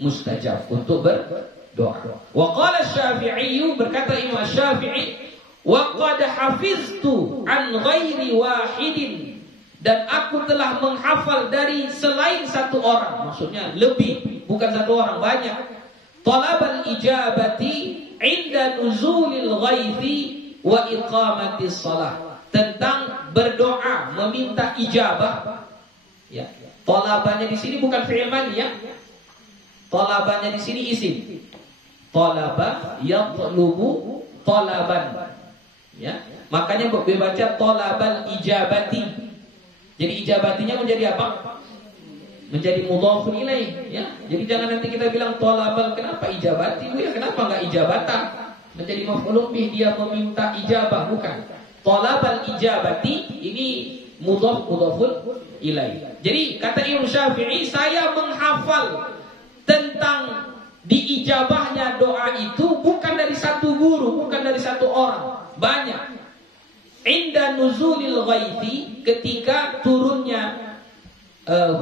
mustajab untuk berdoa. Wa qala Asy-Syafi'i, berkata Imam Asy-Syafi'i, wa qad hafiztu an ghairi wahidin, dan aku telah menghafal dari selain satu orang, maksudnya lebih, bukan satu orang, banyak. Talabal ijabati inda nuzulil ghaithi wa iqamatis shalah, tentang berdoa meminta ijabah. Ya, talabannya di sini bukan fi'il madhi, ya. Talabannya di sini isim. Talaba yatlubu talaban. Ya, makanya dibaca talabal ijabati. Jadi ijabatinya menjadi apa? Menjadi mudhafun ilaih, ya. Jadi jangan nanti kita bilang talabal, kenapa ijabati? Ya, kenapa enggak ijabata? Menjadi maf'ulun bih, dia meminta ijabah, bukan. Talabal ijabati ini mudhafun ilaih. Jadi kata Imam Syafi'i, saya menghafal tentang diijabahnya doa itu bukan dari satu guru, bukan dari satu orang, banyak. Inda nuzulil ghaithi, ketika turunnya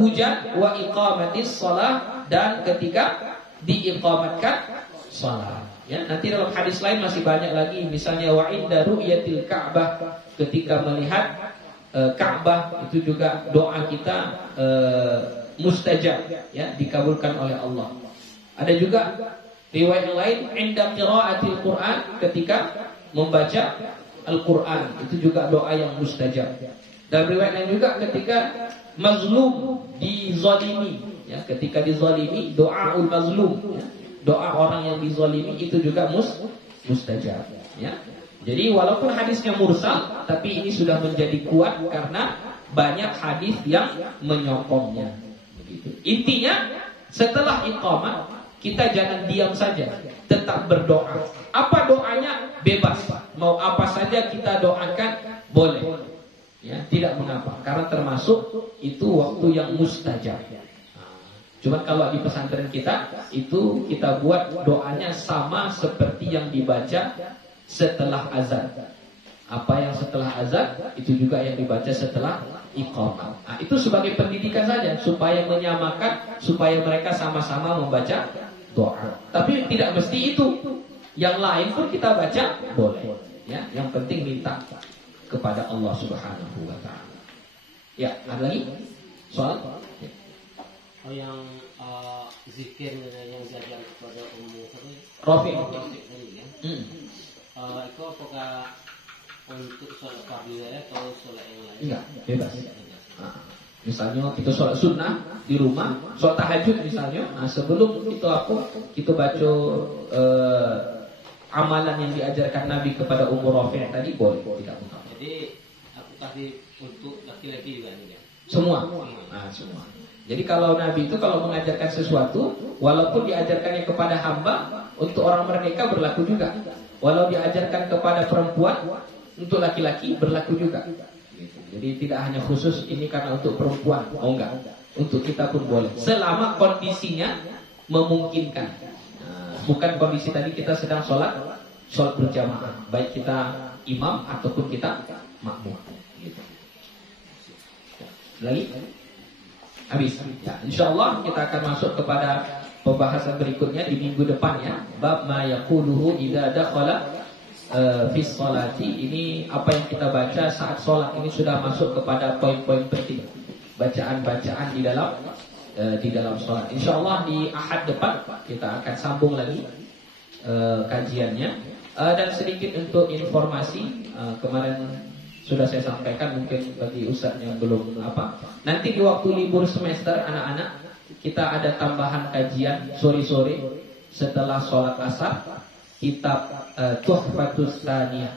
hujan, wa iqamatis shalah, dan ketika diiqamatkan shalah. Ya, nanti dalam hadis lain masih banyak lagi, misalnya wa inda ru'yatil Ka'bah, ketika melihat Ka'bah, itu juga doa kita mustajab, ya, dikabulkan oleh Allah. Ada juga riwayat lain inda qiraatil Quran, ketika membaca Al-Quran, itu juga doa yang mustajab. Dan riwayat lain juga ketika mazlum dizalimi, ya, ketika dizalimi, doaul mazlum, ya, doa orang yang dizalimi itu juga mustajab, ya. Jadi walaupun hadisnya mursal, tapi ini sudah menjadi kuat karena banyak hadis yang menyokongnya. Begitu. Intinya setelah iqamah kita jangan diam saja, tetap berdoa. Apa doanya? Bebas. Mau apa saja kita doakan boleh. Ya, tidak mengapa. Karena termasuk itu waktu yang mustajab. Cuma kalau di pesantren kita itu kita buat doanya sama seperti yang dibaca setelah azan. Apa yang setelah azan itu juga yang dibaca setelah iqamah. Nah, itu sebagai pendidikan saja supaya menyamakan, supaya mereka sama-sama membaca doa. Tapi tidak mesti itu. Yang lain pun kita baca boleh. Ya, yang penting minta kepada Allah Subhanahu wa taala. Ya, ada lagi soal? Ya. Oh, yang zikir yang diajarkan kepada umum Rafiq tadi ya. Itu apakah untuk sholat fardhu atau sholat yang lain? Enggak, bebas. Misalnya kita sholat sunnah di rumah, sholat tahajud misalnya. Nah, sebelum kita baca amalan yang diajarkan Nabi kepada umur Rafi' tadi boleh, tidak mengapa. Jadi aku kasih untuk laki-laki juga nih ya. Semua. Nah, semua. Jadi kalau Nabi itu kalau mengajarkan sesuatu, walaupun diajarkannya kepada hamba, untuk orang merdeka berlaku juga. Walau diajarkan kepada perempuan, untuk laki-laki berlaku juga. Jadi tidak hanya khusus ini karena untuk perempuan. Oh enggak. Untuk kita pun boleh. Selama kondisinya memungkinkan. Bukan kondisi tadi kita sedang sholat berjamaah. Baik kita imam ataupun kita makmum. Lagi? Habis. Ya, insyaallah kita akan masuk kepada pembahasan berikutnya di minggu depan ya. Bab ma yaquluhu idza dakhala fi sholati. Ini apa yang kita baca saat sholat. Ini sudah masuk kepada poin-poin penting. Bacaan-bacaan di dalam sholat. Insyaallah di Ahad depan kita akan sambung lagi kajiannya. Dan sedikit untuk informasi, kemarin sudah saya sampaikan, mungkin bagi ustaz yang belum apa. Nanti di waktu libur semester anak-anak kita ada tambahan kajian sore-sore setelah sholat asar, kitab Tuhfatus Tsaniyah,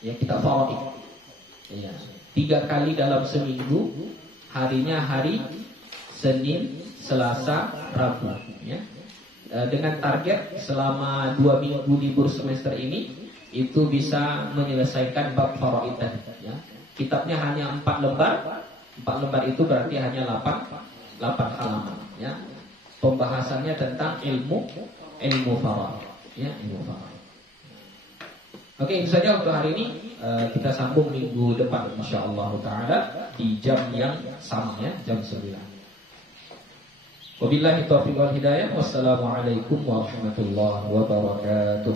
ya, kitab faraid. Ya, 3 kali dalam seminggu, harinya hari Senin, Selasa, Rabu, ya. Dengan target selama 2 minggu libur semester ini itu bisa menyelesaikan bab faraid tadi, ya. Kitabnya hanya 4 lembar. 4 lembar itu berarti hanya 8 halaman, ya. Pembahasannya tentang ilmu faraid, ya, ilmu faraid. Oke, itu saja untuk hari ini. Kita sambung minggu depan insyaallah taala di jam yang sama, ya, jam 9. Wabillahi taufiq wal hidayah. Wassalamualaikum warahmatullahi wabarakatuh.